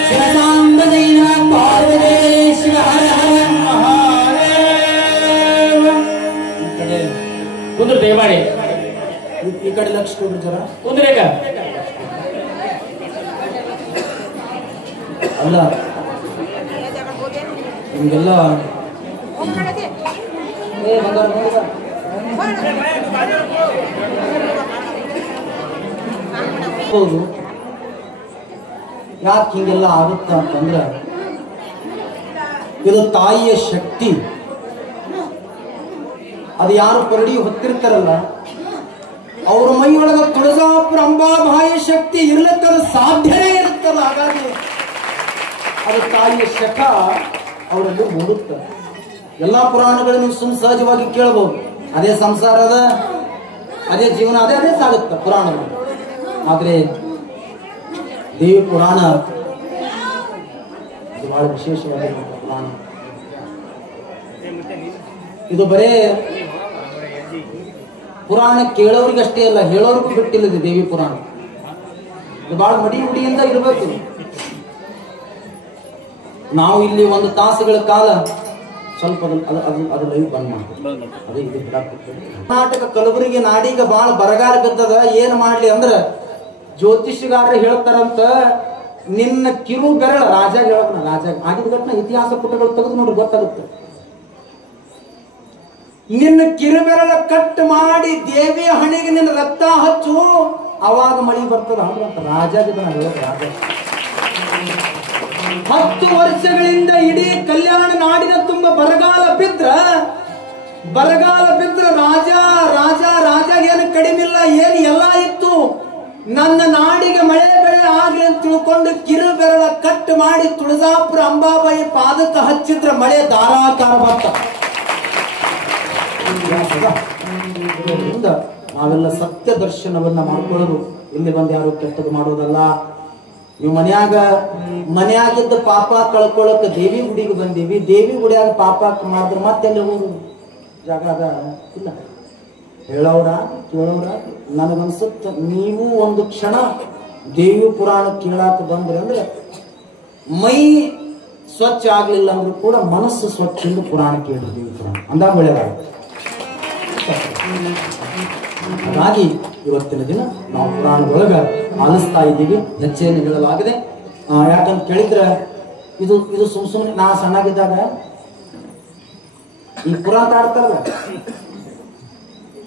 ಶಿವಸಾಂಬ ಜೈನ ಪಾರ್ವತಿ ಶಿವ ಹರ ಹರ ಕುಂದ್ರು ದಯಮಾಡಿ ಈ ಕಡೆ ಲಕ್ಷ ಕೊಡ್ರಿ ಜರ. ಕುಂದ್ರೇಗ ಅಲ್ಲ ನಿಮ್ಗೆಲ್ಲ ಹೌದು, ಯಾಕೆ ಹಿಂಗೆಲ್ಲ ಆಗುತ್ತ ಅಂತಂದ್ರೆ ಇದು ತಾಯಿಯ ಶಕ್ತಿ. ಅದು ಯಾರು ಪರಡಿ ಹೊತ್ತಿರ್ತಾರಲ್ಲ ಅವ್ರ ಮೈಯೊಳಗ ತುಳಜಾಪುರ ಅಂಬಾಬಾಯಿ ಶಕ್ತಿ ಇರ್ಲಿಕ್ಕದ ಸಾಧ್ಯನೇ ಇರುತ್ತಲ್ಲ. ಹಾಗಾಗಿ ಅದು ತಾಯಿಯ ಶಕ ಅವರಲ್ಲಿ ಮೂಡುತ್ತೆ. ಎಲ್ಲಾ ಪುರಾಣಗಳು ನೀವು ಸಹಜವಾಗಿ ಕೇಳಬಹುದು. ಅದೇ ಸಂಸಾರ ಅದ, ಅದೇ ಜೀವನ ಅದೇ ಅದೇ ಸಾಗುತ್ತ ಪುರಾಣಗಳು. ಆದ್ರೆ ದೇವಿ ಪುರಾಣ ಇದು ಬಹಳ ವಿಶೇಷವಾಗಿರುವಂತ ಪುರಾಣ. ಇದು ಬರೇ ಪುರಾಣ ಕೇಳೋರಿಗಷ್ಟೇ ಅಲ್ಲ, ಹೇಳೋರ್ಗೂ ಬಿಟ್ಟಿಲ್ಲದೆ ದೇವಿ ಪುರಾಣ. ಇದು ಬಹಳ ಮಡಿ ಮುಡಿಯಿಂದ ಇರಬೇಕು. ನಾವು ಇಲ್ಲಿ ಒಂದು ತಾಸುಗಳ ಕಾಲ ಸ್ವಲ್ಪ ಅದು ಲೈವ್ ಬಂದ್ ಮಾಡ್ತೀವಿ. ಅದೇ ಇದು ಕರ್ನಾಟಕ ಕಲಬುರಗಿ ನಾಡಿಗ ಬಹಳ ಬರಗಾಲ ಬಿದ್ದದ. ಏನ್ ಮಾಡ್ಲಿ ಅಂದ್ರ ಜ್ಯೋತಿಷ್ಯಗಾರರು ಹೇಳ್ತಾರಂತ, ನಿನ್ನ ಕಿರು ಬೆರಳ ರಾಜ ಹೇಳೋಣ, ರಾಜ ಆಗಿದ ಘಟನೆ ಇತಿಹಾಸ ಪುಟಗಳು ತೆಗೆದು ನೋಡ್ರಿ ಗೊತ್ತಾಗುತ್ತೆ. ನಿನ್ನ ಕಿರುಬೆರಳ ಕಟ್ ಮಾಡಿ ದೇವಿಯ ಹಣೆಗೆ ನಿನ್ನ ರಕ್ತ ಹಚ್ಚು, ಅವಾಗ ಮಳಿ ಬರ್ತದ ಅಂತ ರಾಜ ರಾಜ. 10 ವರ್ಷಗಳಿಂದ ಇಡೀ ಕಲ್ಯಾಣ ನಾಡಿನ ತುಂಬ ಬರಗಾಲ ಬಿದ್ರ ರಾಜ ರಾಜ ರಾಜ ಏನು ಕಡಿಮಿಲ್ಲ, ಏನು ಎಲ್ಲ ಇತ್ತು. ನನ್ನ ನಾಡಿಗೆ ಮಳೆ ಬೆಳೆ ಆಗ್ಲಿ ಅಂತ ತಿಳ್ಕೊಂಡು ಕಿರು ಬೆರಳ ಕಟ್ ಮಾಡಿ ತುಳಜಾಪುರ ಅಂಬಾಬಾಯಿ ಪಾದಕ್ಕೆ ಹಚ್ಚಿದ್ರ ಮಳೆ ಧಾರಾಕಾರ ಬರ್ತ. ನಾವೆಲ್ಲ ಸತ್ಯ ದರ್ಶನವನ್ನ ಮಾಡ್ಕೊಳ್ಳೋದು. ಇಲ್ಲಿ ಬಂದು ಯಾರು ಕೆಟ್ಟದ್ದು ಮಾಡೋದಲ್ಲ. ನೀವು ಮನ್ಯಾಗಿದ್ದ ಪಾಪ ಕಳ್ಕೊಳ್ಳಕ ದೇವಿ ಗುಡಿಗೆ ಬಂದೀವಿ. ದೇವಿ ಗುಡಿಯಾಗ ಪಾಪ ಮಾಡಿದ್ರೆ ಮತ್ತೆಲ್ಲ ಹೋಗುದು ಜಾಗ ಅದ ಇಲ್ಲ. ಹೇಳೋರ ಕೇಳೋರ ನನಗನ್ಸುತ್ತ ನೀವು ಒಂದು ಕ್ಷಣ ದೇವಿ ಪುರಾಣ ಕೇಳಾಕ ಬಂದ್ರಿ ಅಂದ್ರೆ ಮೈ ಸ್ವಚ್ಛ ಆಗ್ಲಿಲ್ಲ ಅಂದ್ರೂ ಕೂಡ ಮನಸ್ಸು ಸ್ವಚ್ಛದಿಂದ ಪುರಾಣ ಕೇಳಿ ದೇವಿ ಪುರಾಣ ಅಂದಾಗ ಒಳ್ಳೆಯದಾಗುತ್ತೆ. ಹಾಗಾಗಿ ಇವತ್ತಿನ ದಿನ ನಾವು ಪುರಾಣದೊಳಗ ಆಲಿಸ್ತಾ ಇದ್ದೀವಿ. ಹೆಚ್ಚೇನು ಹೇಳಲಾಗಿದೆ. ಯಾಕಂತ ಕೇಳಿದ್ರೆ ಇದು ಸುಮ್ಮನೆ ನಾ ಸಣ್ಣಾಗಿದ್ದಾಗ ಈ ಪುರಾಣ ಆಡ್ತಾರಲ್ಲ,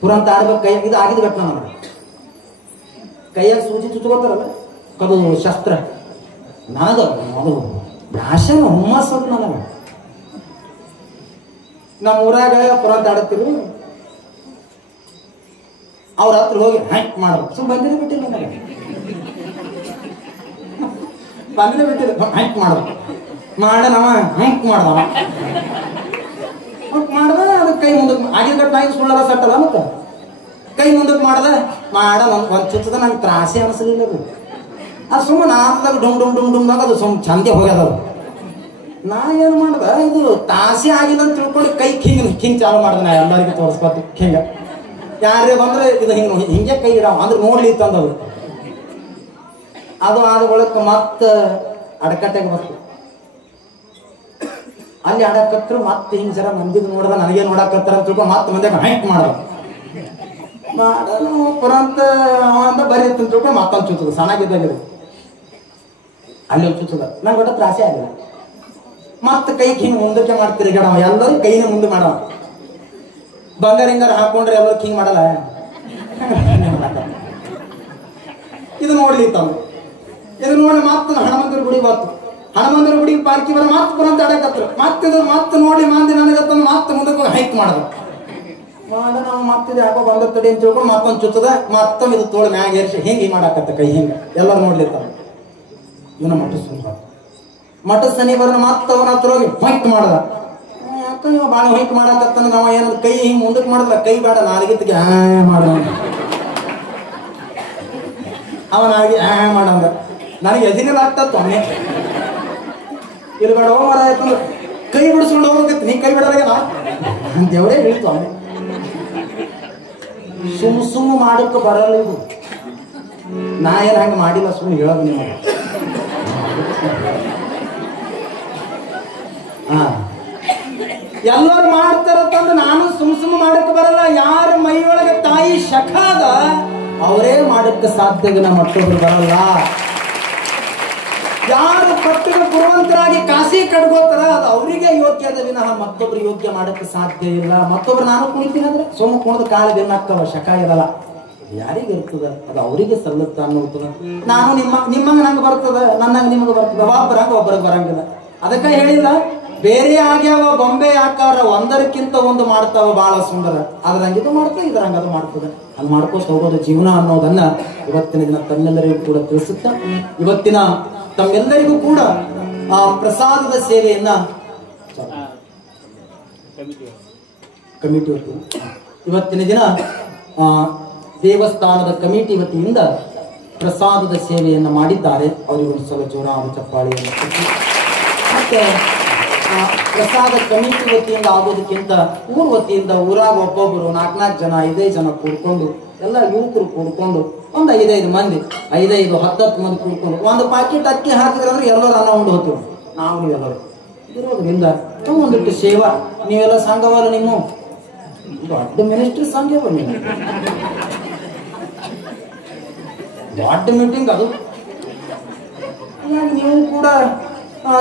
ಪುರಾಣ ಆಡ್ಬೇಕು ಕೈಯಾಗ ಇದು ಆಗಿದ್ಬೇಕು. ನನಗೆ ಕೈಯಾಗ ಸೂಜಿ ಚುಚ್ಕೋತಾರಲ್ಲ, ಅದು ಶಸ್ತ್ರ. ನನಗ ಅದು ಭಾಷೆನ ಹುಮ್ಮಸ್ ಅಂತ ನನಗೆ. ನಮ್ಮ ಊರಾಗ ಪುರಾಣ ಆಡತ್ತೀವಿ, ಅವ್ರ ಹತ್ರ ಹೋಗಿ ಹ್ಯಾಂಕ್ ಮಾಡ್ಬೇಕು. ಬಂದಿದೆ ಬಿಟ್ಟಿಲ್ಲ ನನಗೆ, ಬಂದಿದೆ ಬಿಟ್ಟಿಲ್ಲ. ಹ್ಯಾಂಕ್ ಮಾಡ್ಬೇಕು ಮಾಡನವ, ಹ್ಯಾಂಕ್ ಮಾಡ್ದವ ಮಾಡ್ದ. ಅದು ಕೈ ಮುಂದಕ್ಕೆ ಆಗಿದ ಟೈಮ್ ಸುಳ್ಳಲ್ಲ ಸಟ್ಟಲ್ಲ, ಮತ್ತೆ ಕೈ ಮುಂದಕ್ಕೆ ಮಾಡ್ದ ಒಂದ್ ಚುತ್ತದ ನಂಗೆ ತ್ರಾಸೆ ಅನಿಸಲಿಲ್ಲ. ಅದು ಸುಮ್ಮನೆ ನಾಲ್ದಾಗ ಡುಮ್ದಾಗ ಅದು ಚಂದೆ ಹೋಗ್ಯದ. ನಾ ಏನ್ ಮಾಡ್ದ, ಇದು ತಾಸೆ ಆಗಿಲ್ಲ ಅಂತ ತಿಳ್ಕೊಂಡು ಕೈ ಹಿಂಗ್ ಚಾಲು ಮಾಡ್ದೆ. ನಾ ಎಲ್ಲರಿಗೂ ತೋರಿಸ್ಬೇಕು ಹಿಂಗ. ಯಾರೇ ಬಂದ್ರೆ ಇದು ಹಿಂಗೆ ಕೈ ಇಡ ಅಂದ್ರೆ ನೋಡ್ಲಿ ತಂದವು. ಅದು ಆದ ಬಳಿಕ ಮತ್ತ ಅಡಕಟ್ಟೆಗೆ ಬರ್ತು. ಅಲ್ಲಿ ಅಡಕತ್ರ ಮತ್ತೆ ಹಿಂಗ್ ಜರ ಮಂದಿದ್ ನೋಡ್ದ, ನನಗೆ ನೋಡಕತ್ತಾರ ಅಂತ ತಿಳ್ಕೊಂಡು ಮತ್ತೆ ಮಂದಿ ಹ್ಯಾಂಕ್ ಮಾಡ್ದ. ಪುರಂತ ಅಂದ ಬರೀ ಅಂತ ತಿಳ್ಕೊಂಡು ಮತ್ತೊಂದು ಚುಚ್ಚದ ಸಣ್ಣಾಗಿದ್ದಾಗ ಅಲ್ಲಿ ಒಂದು ಚುಚ್ಚದ. ನಂಗೆ ಒಟ್ಟ ತ್ರಾಸೆ ಆಗಿಲ್ಲ. ಮತ್ತೆ ಕೈ ಹಿಂಗ್ ಮುಂದಕ್ಕೆ ಮಾಡ್ತೀರಿ ಗಡವ, ಎಲ್ಲರೂ ಕೈನ ಮುಂದೆ ಮಾಡವ. ಬಂಗಾರ ಹಿಂಗಾರ ಹಾಕೊಂಡ್ರೆ ಎಲ್ಲರೂ ಹಿಂಗ್ ಮಾಡಲ್ಲ. ಇದು ನೋಡ್ಲಿತ್ತಂದು. ಇದು ನೋಡಿ ಮತ್ತೆ ಹನುಮಂತರ ಗುಡಿ ಬಂತು. ಹನುಮಂತರ ಗುಡಿಗೆ ಪಾರ್ಕಿ ಬರ ಮತ್ತೆ ಪುರಂತ ಆಡಕತ್ರ. ಮತ್ತೆ ನೋಡಿ ಮಂದಿ ನನಗತ್ತಂದು ಮತ್ತೆ ಮುಂದಕ್ಕೆ ಹೋಗಿ ಹೈಕ್ ಮಾಡಿದ್ರು. ನಾವು ಮತ್ತಿದು ಯಾಕೋ ಬಂದತ್ತಡಿ ಅಂತ ತಿಳ್ಕೊಂಡು ಮತ್ತೊಂದು ಚುತ್ತದ ಮತ್ತೊಂದು ಇದು ತೋಳ ಮ್ಯಾಗ ಏರಿಸಿ ಹಿಂಗೆ ಮಾಡಾಕತ್ತ ಕೈ ಹಿಂಗೆ ಎಲ್ಲರೂ ನೋಡ್ಲಿರ್ತಾವ. ಇವನ ಮಠ ಸುಂದರ ಮಠ ಸನಿ ಬರೋಣ ಮತ್ತೆ ಅವನ ಹತ್ರ ಹೋಗಿ ಹೊಯ್ಕ್ ಮಾಡ್ದ. ಯಾಕ ನೀವು ಭಾಳ ಹೊಯ್ಕ್ ಮಾಡಾಕತ್ತಂದ ನಾವು ಏನಾದ್ರು ಕೈ ಹಿಂಗೆ ಮುಂದಕ್ಕೆ ಮಾಡಿದ್ರ ಕೈ ಬೇಡ ನಾಲಿಗಿತ್ತಿಗೆ ಮಾಡ ಅವನಾಗಿ ಮಾಡಂದ. ನನಗೆ ಎದಿನಿಲ್ಲ ಆಗ್ತತ್ತು ಅವನೇ ಇಲ್ಲಿ ಬೇಡ ಹೋಗ ಮರ ಆಯ್ತಂದ್ರೆ ಕೈ ಬಿಡಿಸ್ಕೊಂಡು ಹೋಗ್ಬೇಕಿತ್ತು. ನೀ ಕೈ ಬಿಡೋದಾಗೇನ ದೇವರೇ ಹೇಳ್ತು ಅವನೇ. ಸುಮ್ಮ ಮಾಡಕ್ಕೆ ಬರಲ್ಲ ಇದು. ನಾ ಏನು ಹಂಗೆ ಮಾಡಿಲ್ಲ, ಸುಮ್ಮನೆ ಹೇಳೋದು ನೀವು. ಎಲ್ಲರೂ ಮಾಡ್ತಾರಂತಂದ್ರೆ ನಾನು ಸುಮ್ಮ ಮಾಡಕ್ಕೆ ಬರಲ್ಲ. ಯಾರ ಮೈಯೊಳಗೆ ತಾಯಿ ಶಖಾದ ಅವರೇ ಮಾಡಕ್ಕೆ ಸಾಧ್ಯವಿಲ್ಲ, ಮತ್ತೊಬ್ರು ಬರಲ್ಲ. ಯಾರು ಪಟ್ಟಿಗೆ ಪುರುವಂತರಾಗಿ ಕಾಸಿ ಕಡ್ಗೋತಾರ ಅದು ಅವರಿಗೆ ಯೋಗ್ಯ ಅದ ವಿನಃ ಮತ್ತೊಬ್ರು ಯೋಗ್ಯ ಮಾಡಕ್ಕೆ ಸಾಧ್ಯ ಇಲ್ಲ. ಮತ್ತೊಬ್ರು ನಾನು ಕುಣಿತೀನಿ ಅಂದ್ರೆ ಸೋಮ ಕುಣದ ಕಾಲ ಬೆನ್ನಾಗ್ತಾವ, ಶಕ ಇರಲ್ಲ. ಯಾರಿಗೆ ಇರ್ತದ ಅದು ಅವರಿಗೆ ಸಲ್ಲುತ್ತ ಅನ್ನೋತದ. ನಾನು ನಿಮ್ಮಂಗ ನಂಗೆ ಬರ್ತದ, ನನ್ನಂಗ ನಿಮಗೆ ಬರ್ತದ. ಒಬ್ಬರಂಗ ಒಬ್ಬರಿಗೆ ಬರಂಗಿಲ್ಲ. ಅದಕ್ಕೆ ಹೇಳಿಲ್ಲ ಬೇರೆ ಆಗ್ಯಾವ ಬೊಂಬೆ ಆಕಾರ ಒಂದರಕ್ಕಿಂತ ಒಂದು ಮಾಡ್ತಾವ ಬಹಳ ಸುಂದರ. ಅದ್ರಂಗಿದು ಮಾಡ್ತದೆ, ಇದ್ರಂಗದು ಮಾಡ್ತದೆ. ಅಲ್ಲಿ ಮಾಡ್ಕೋತ ಹೋಗೋದು ಜೀವನ ಅನ್ನೋದನ್ನ ಇವತ್ತಿನ ದಿನ ತಮ್ಮೆಲ್ಲರಿಗೂ ಕೂಡ ತಿಳಿಸುತ್ತ, ಇವತ್ತಿನ ತಮ್ಮೆಲ್ಲರಿಗೂ ಕೂಡ ಆ ಪ್ರಸಾದದ ಸೇವೆಯನ್ನ ಕಮಿಟಿ ಇವತ್ತಿನ ದಿನ ದೇವಸ್ಥಾನದ ಕಮಿಟಿ ವತಿಯಿಂದ ಪ್ರಸಾದದ ಸೇವೆಯನ್ನ ಮಾಡಿದ್ದಾರೆ. ಅವರಿಗೆ ಒಂದು ಸಲ ಜೋರಾದ ಚಪ್ಪಾಳಿಯನ್ನು ಕೊಟ್ಟು, ಮತ್ತೆ ಪ್ರಸಾದ ಕಮಿಟಿ ವತಿಯಿಂದ ಆಗೋದಕ್ಕಿಂತ ಊರ್ ವತಿಯಿಂದ ಊರಾಗ ಒಬ್ಬೊಬ್ಬರು 4-4 ಜನ 5-5 ಜನ ಕೂಡ್ಕೊಂಡು ಎಲ್ಲ ಯುವಕರು ಕೂಡ್ಕೊಂಡು ಒಂದು 5-5 ಮಂದಿ 5-10 ಮಂದಿ ಕೂಡ್ಕೊಂಡು ಒಂದು ಪಾಕೆಟ್ ಅಕ್ಕಿ ಹಾಕಿದ್ರೆ ಅಂದ್ರೆ ಎಲ್ಲರೂ ಅನ್ನ ಉಂಡು ಹೋಗ್ತೀವಿ ನಾವು ನೀವೆಲ್ಲರೂ ಇರೋದ್ರಿಂದ ಒಂದಿಟ್ಟು ಸೇವಾ. ನೀವೆಲ್ಲ ಸಂಘವಲ್ಲ, ನಿಮ್ಮ ದೊಡ್ಡ ಮಿನಿಸ್ಟ್ರಿ ಸಂಘವ, ನೀವು ದೊಡ್ಡ ಮೀಟಿಂಗ್ ಅದು. ನೀವು ಕೂಡ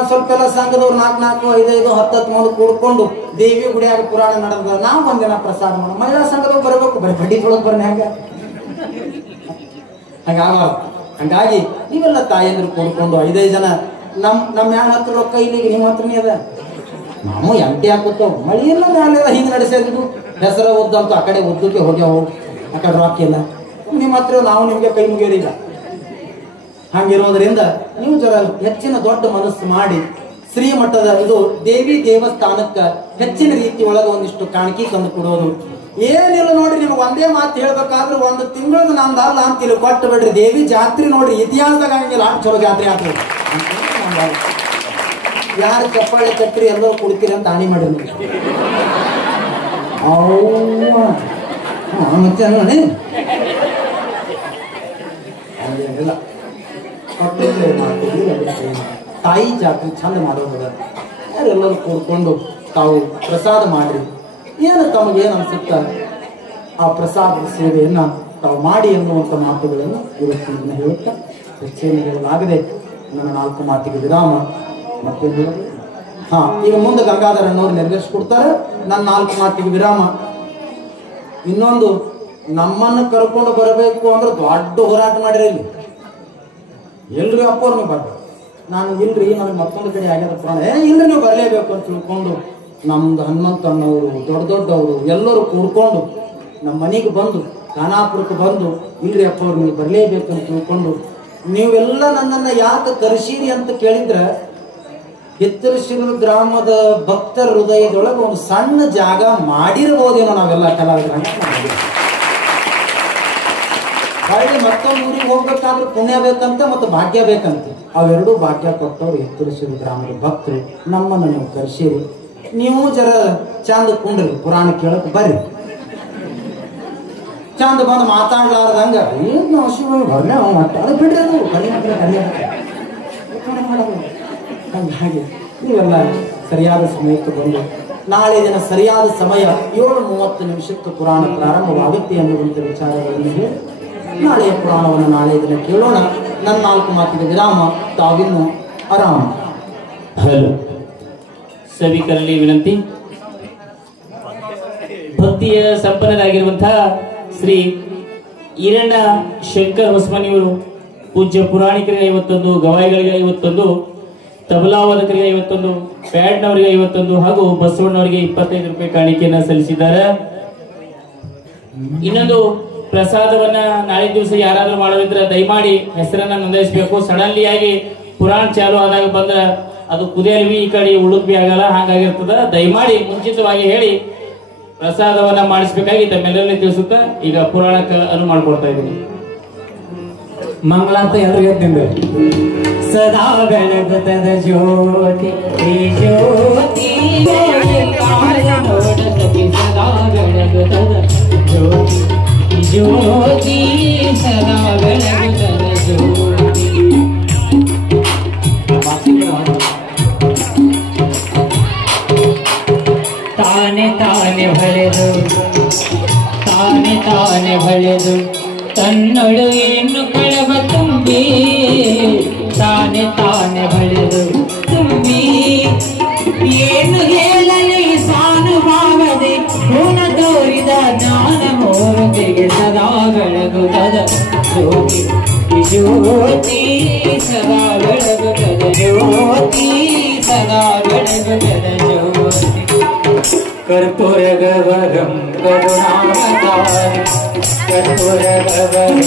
ಸ್ವಲ್ಪ ಎಲ್ಲ ಸಂಘದವ್ರು 4-4, 5-5, 10 ಮಂದಿ ಕೂಡ್ಕೊಂಡು ದೇವಿ ಗುಡಿಯಾಗ ಪುರಾಣ ನಡೆದ ನಾವು ಒಂದಿನ ಪ್ರಸಾದ ಮಾಡ. ಮಹಿಳಾ ಸಂಘದವ್ರು ಬರಬೇಕು, ಬರೀ ಬಡ್ಡಿ ತೊಳಗ್ ಬರ್ರಿ ಹಂಗ ಹಂಗಾಗಿ ನೀವೆಲ್ಲ ತಾಯಂದ್ರು ಕೂಡ್ಕೊಂಡು 5-5 ಜನ ನಮ್ಮ ಯಾರ ಹತ್ರ ರೊಕ್ಕ ಇಲ್ಲಿಗೆ ನಿಮ್ಮ ಹತ್ರನೇ ಅದ. ನಾವು ಎಂಟಿ ಹಾಕುತ್ತೋ ಮಳಿ ಇಲ್ಲ ಮ್ಯಾಲೆಲ್ಲ ಹಿಂಗೆ ನಡೆಸಿದ್ರು ಹೆಸರ ಉದ್ದಂತೂ ಆ ಕಡೆ ಉದ್ದಕ್ಕೆ ಹೋಗ್ಯಾವು, ಆ ಕಡೆ ರೊಕ್ಕ ಇಲ್ಲ. ನಿಮ್ಮ ಹತ್ರ ನಾವು ನಿಮ್ಗೆ ಕೈ ಮುಗಿಯೋರಿಲ್ಲ. ಹಂಗಿರೋದ್ರಿಂದ ನೀವು ಜರ ಹೆಚ್ಚಿನ ದೊಡ್ಡ ಮನಸ್ಸು ಮಾಡಿ ಶ್ರೀಮಠದ ಇದು ದೇವಿ ದೇವಸ್ಥಾನಕ್ಕ ಹೆಚ್ಚಿನ ರೀತಿ ಒಳಗೆ ಒಂದಿಷ್ಟು ಕಾಣಿಕೆ ತಂದು ಕೊಡೋದು. ಏನಿಲ್ಲ ನೋಡ್ರಿ, ನಿಮ್ಗೆ ಒಂದೇ ಮಾತು ಹೇಳ್ಬೇಕಾದ್ರೆ 1 ತಿಂಗಳು ನಮ್ದು ಅಲ್ಲ ಅಂತಿಲ್ಲ ಕೊಟ್ಟು ಬಿಡ್ರಿ. ದೇವಿ ಜಾತ್ರೆ ನೋಡ್ರಿ, ಇತಿಹಾಸದಾಗ ಹಂಗಿಲ್ಲ ಅಷ್ಟು ಚಲೋ ಜಾತ್ರೆ ಆಗ್ತದೆ. ಯಾರು ಚಪ್ಪಾಳೆ ಕಟ್ಟ್ರಿ ಎಲ್ಲರೂ ಕುಡ್ತೀರಿ ಅಂತ ಹಾನಿ ಮಾಡಿರಿ ಮತ್ತೆ ಇಲ್ಲ. ತಾಯಿ ಜಾತ್ರೆ ಚಂದ ಮಾಡೋದ ಯಾರೆಲ್ಲರೂ ಕೂಡ್ಕೊಂಡು ತಾವು ಪ್ರಸಾದ ಮಾಡ್ರಿ. ಏನು ತಮಗೇನು ಅನ್ಸುತ್ತ ಆ ಪ್ರಸಾದದ ಸೇವೆಯನ್ನ ತಾವು ಮಾಡಿ ಎನ್ನುವಂಥ ಮಾತುಗಳನ್ನು ಇವತ್ತಿನ ಹೇಳುತ್ತಾ ಹೆಚ್ಚೇನು ಹೇಳಲಾಗದೆ ನನ್ನ 4 ಮಾತಿಗೆ ವಿರಾಮ. ಮತ್ತೆ ಈಗ ಮುಂದೆ ಗಂಗಾಧರಣ್ಣವ್ರು ನೆರವೇರಿಸ್ಕೊಡ್ತಾರೆ. ನನ್ನ 4 ಮಾತಿಗೆ ವಿರಾಮ. ಇನ್ನೊಂದು, ನಮ್ಮನ್ನು ಕರ್ಕೊಂಡು ಬರಬೇಕು ಅಂದ್ರೆ ದೊಡ್ಡ ಹೋರಾಟ ಮಾಡಿರಿ. ಇಲ್ಲಿ ಎಲ್ರಿ ಅಪ್ಪವ್ರು ನೀವು ಬರ್ಬೇಕು. ನಾನು ಇಲ್ರಿ ನನಗೆ ಮತ್ತೊಂದು ಕಡೆ ಆಗ್ಯದ ಪುರಾಣ, ಇಲ್ರಿ ನೀವು ಬರಲೇಬೇಕು ಅಂತ ತಿಳ್ಕೊಂಡು ನಮ್ದು ಹನುಮಂತಣ್ಣವರು ದೊಡ್ಡವರು ಎಲ್ಲರೂ ಕೂಡ್ಕೊಂಡು ನಮ್ಮ ಮನೆಗೆ ಬಂದು ಖಾನಾಪುರಕ್ಕೆ ಬಂದು ಇಲ್ರಿ ಅಪ್ಪವ್ರು ನೀವು ಬರಲೇಬೇಕು ಅಂತ ತಿಳ್ಕೊಂಡು ನೀವೆಲ್ಲ ನನ್ನನ್ನು ಯಾಕೆ ಕರೆಸೀರಿ ಅಂತ ಕೇಳಿದ್ರೆ ಹಿತ್ತರಶಿರು ಗ್ರಾಮದ ಭಕ್ತರ ಹೃದಯದೊಳಗೆ ಒಂದು ಸಣ್ಣ ಜಾಗ ಮಾಡಿರ್ಬೋದೇನೋ ನಾವೆಲ್ಲ ಕಲಾವಿದರ. ಹೊಳ್ಳಿ ಮತ್ತೊಂದು ಊರಿಗೆ ಹೋಗ್ಬೇಕಾದ್ರೆ ಪುಣ್ಯ ಬೇಕಂತ ಮತ್ತು ಭಾಗ್ಯ ಬೇಕಂತ. ಅವೆರಡೂ ಭಾಗ್ಯ ಕೊಟ್ಟವ್ರು ಹಿತ್ತರಶಿರು ಗ್ರಾಮದ ಭಕ್ತರು. ನಮ್ಮನ್ನು ನೀವು ಕರೆಸಿರಿ. ನೀವು ಜರ ಚಂದ ಕುಂಡ್ರಿ, ಪುರಾಣ ಕೇಳಕ್ ಬರ್ರಿ. ಚಂದ ಬಂದು ಮಾತಾಡ್ಲಾರ್ದಂಗ ಏನು ಶಿವ ಬರ್ಲಿ ಅವ ಮಾತಾಡ ಬಿಡ್ರಿ, ಅದು ಕಲಿ ಹಾಗೆ ನೀವೆಲ್ಲ ಸರಿಯಾದ ಸಮಯಕ್ಕೆ ಬಂದು ನಾಳೆ ದಿನ ಸರಿಯಾದ ಸಮಯ 7:30 ಪುರಾಣ ಪ್ರಾರಂಭವಾಗುತ್ತೆ ಅನ್ನುವಂಥ ವಿಚಾರಗಳನ್ನು ಹೇಳಿ ನಾಳೆಯ ಪುರಾಣವನ್ನು ನಾಳೆ ದಿನ ಕೇಳೋಣ. ನನ್ನ 4 ಮಾತಿಗೆ ವಿರಾಮ. ತಾವಿನ್ನು ಆರಾಮ. ಹಲೋ ಸಭಿಕರಲ್ಲಿ ವಿನಂತಿ, ಭಕ್ತಿಯ ಸಂಪನ್ನರಾಗಿರುವಂತಹ ಶ್ರೀ ಈರಣ್ಣ ಶಂಕರ್ ಹೊಸಮನಿಯವರು ಪೂಜ್ಯ ಪುರಾಣಿಕರಿಗೆ 51, ಗವಾಯಿಗಳಿಗೆ 51, ತಬಲಾವಾದಕರಿಗೆ 51, ಪ್ಯಾಡ್ನವರಿಗೆ 51 ಹಾಗೂ ಬಸವಣ್ಣವರಿಗೆ 25 ರೂಪಾಯಿ ಕಾಣಿಕೆಯನ್ನ ಸಲ್ಲಿಸಿದ್ದಾರೆ. ಇನ್ನೊಂದು ಪ್ರಸಾದವನ್ನ ನಾಳೆ ದಿವಸ ಯಾರಾದ್ರೂ ಮಾಡೋದಿದ್ರೆ ದಯಮಾಡಿ ಹೆಸರನ್ನ ನೋಂದಾಯಿಸಬೇಕು. ಸಡನ್ಲಿ ಆಗಿ ಪುರಾಣ ಚಾಲು ಆದಾಗ ಬಂದ್ರೆ ಅದು ಕುದಿಯಲ್ವಿ ಈ ಕಡೆ ಉಳುದ್ಬಿ ಆಗಲ್ಲ, ಹಾಗಾಗಿರ್ತದ. ದಯಮಾಡಿ ಮುಂಚಿತವಾಗಿ ಹೇಳಿ ಪ್ರಸಾದವನ್ನ ಮಾಡಿಸ್ಬೇಕಾಗಿ ತಮ್ಮೆಲ್ಲರಲ್ಲಿ ತಿಳಿಸುತ್ತಾ ಈಗ ಪುರಾಣಕ್ಕೆ ಅನು ಮಾಡ್ಕೊಡ್ತಾ ಇದ್ದೀನಿ. ಮಂಗಳಾರ್ಥ ಎಲ್ರಿಗೂ ತಿಂದ್ರೆ ಸದಾ ಬೆಳಗುತ್ತದ ಜ್ಯೋತಿ ಈ ಜ್ಯೋತಿ ಸದಾ ಬೆಳಗುತ್ತದ ಜ್ಯೋತಿ ಈ ಜ್ಯೋತಿ ಸದಾ ಬೆಳಗುತ್ತದ ಜ್ಯೋತಿ. ತಾನೆ ತಾನೆ ಹೊಳೆದು ತನ್ನೊಳು ಏನು ಕಳವ ತುಂಬಿ ತಾನೆ ಹೊಳೆದು ತುಂಬಿ ಏನು ಹೇಳಲಿ ಸಾನುಭಾವದೆ ಗುಣ ತೋರಿದ ಜ್ಞಾನ ಮೂರ್ತಿಗೆ ಸದಾ ಬೆಳಗುತ್ತದ ಜ್ಯೋತಿ ಈ ಜ್ಯೋತಿ ಸದಾ ಬೆಳಗುತ್ತದ ಜ್ಯೋತಿ ಸದಾ ಬೆಳಗುತ್ತದ ಜ್ಯೋತಿ. कर्पूर गवरम करुणावतारम कर्पूर गवरम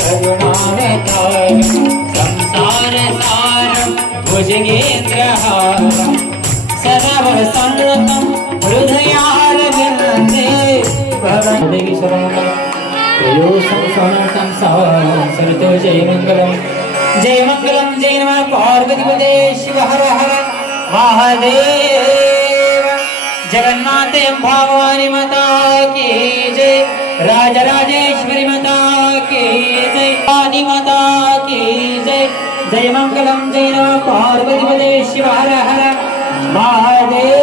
करुणावतारम संसार सारम भुजगेन्द्रहारम सदा वसन्तम हृदयारविन्दे भवदेवी शरणं प्रयोषं शरणं सरतो जय मंगलम जय नमः पार्वतीपते शिव हर हर महादेव. जगन्नाथ भगवानी माता की जय, राजराजेश्वरी माता की जय, आदि माता की जय. जय मंगलम जय नमः पार्वतीपते शिव हर हर महादेव.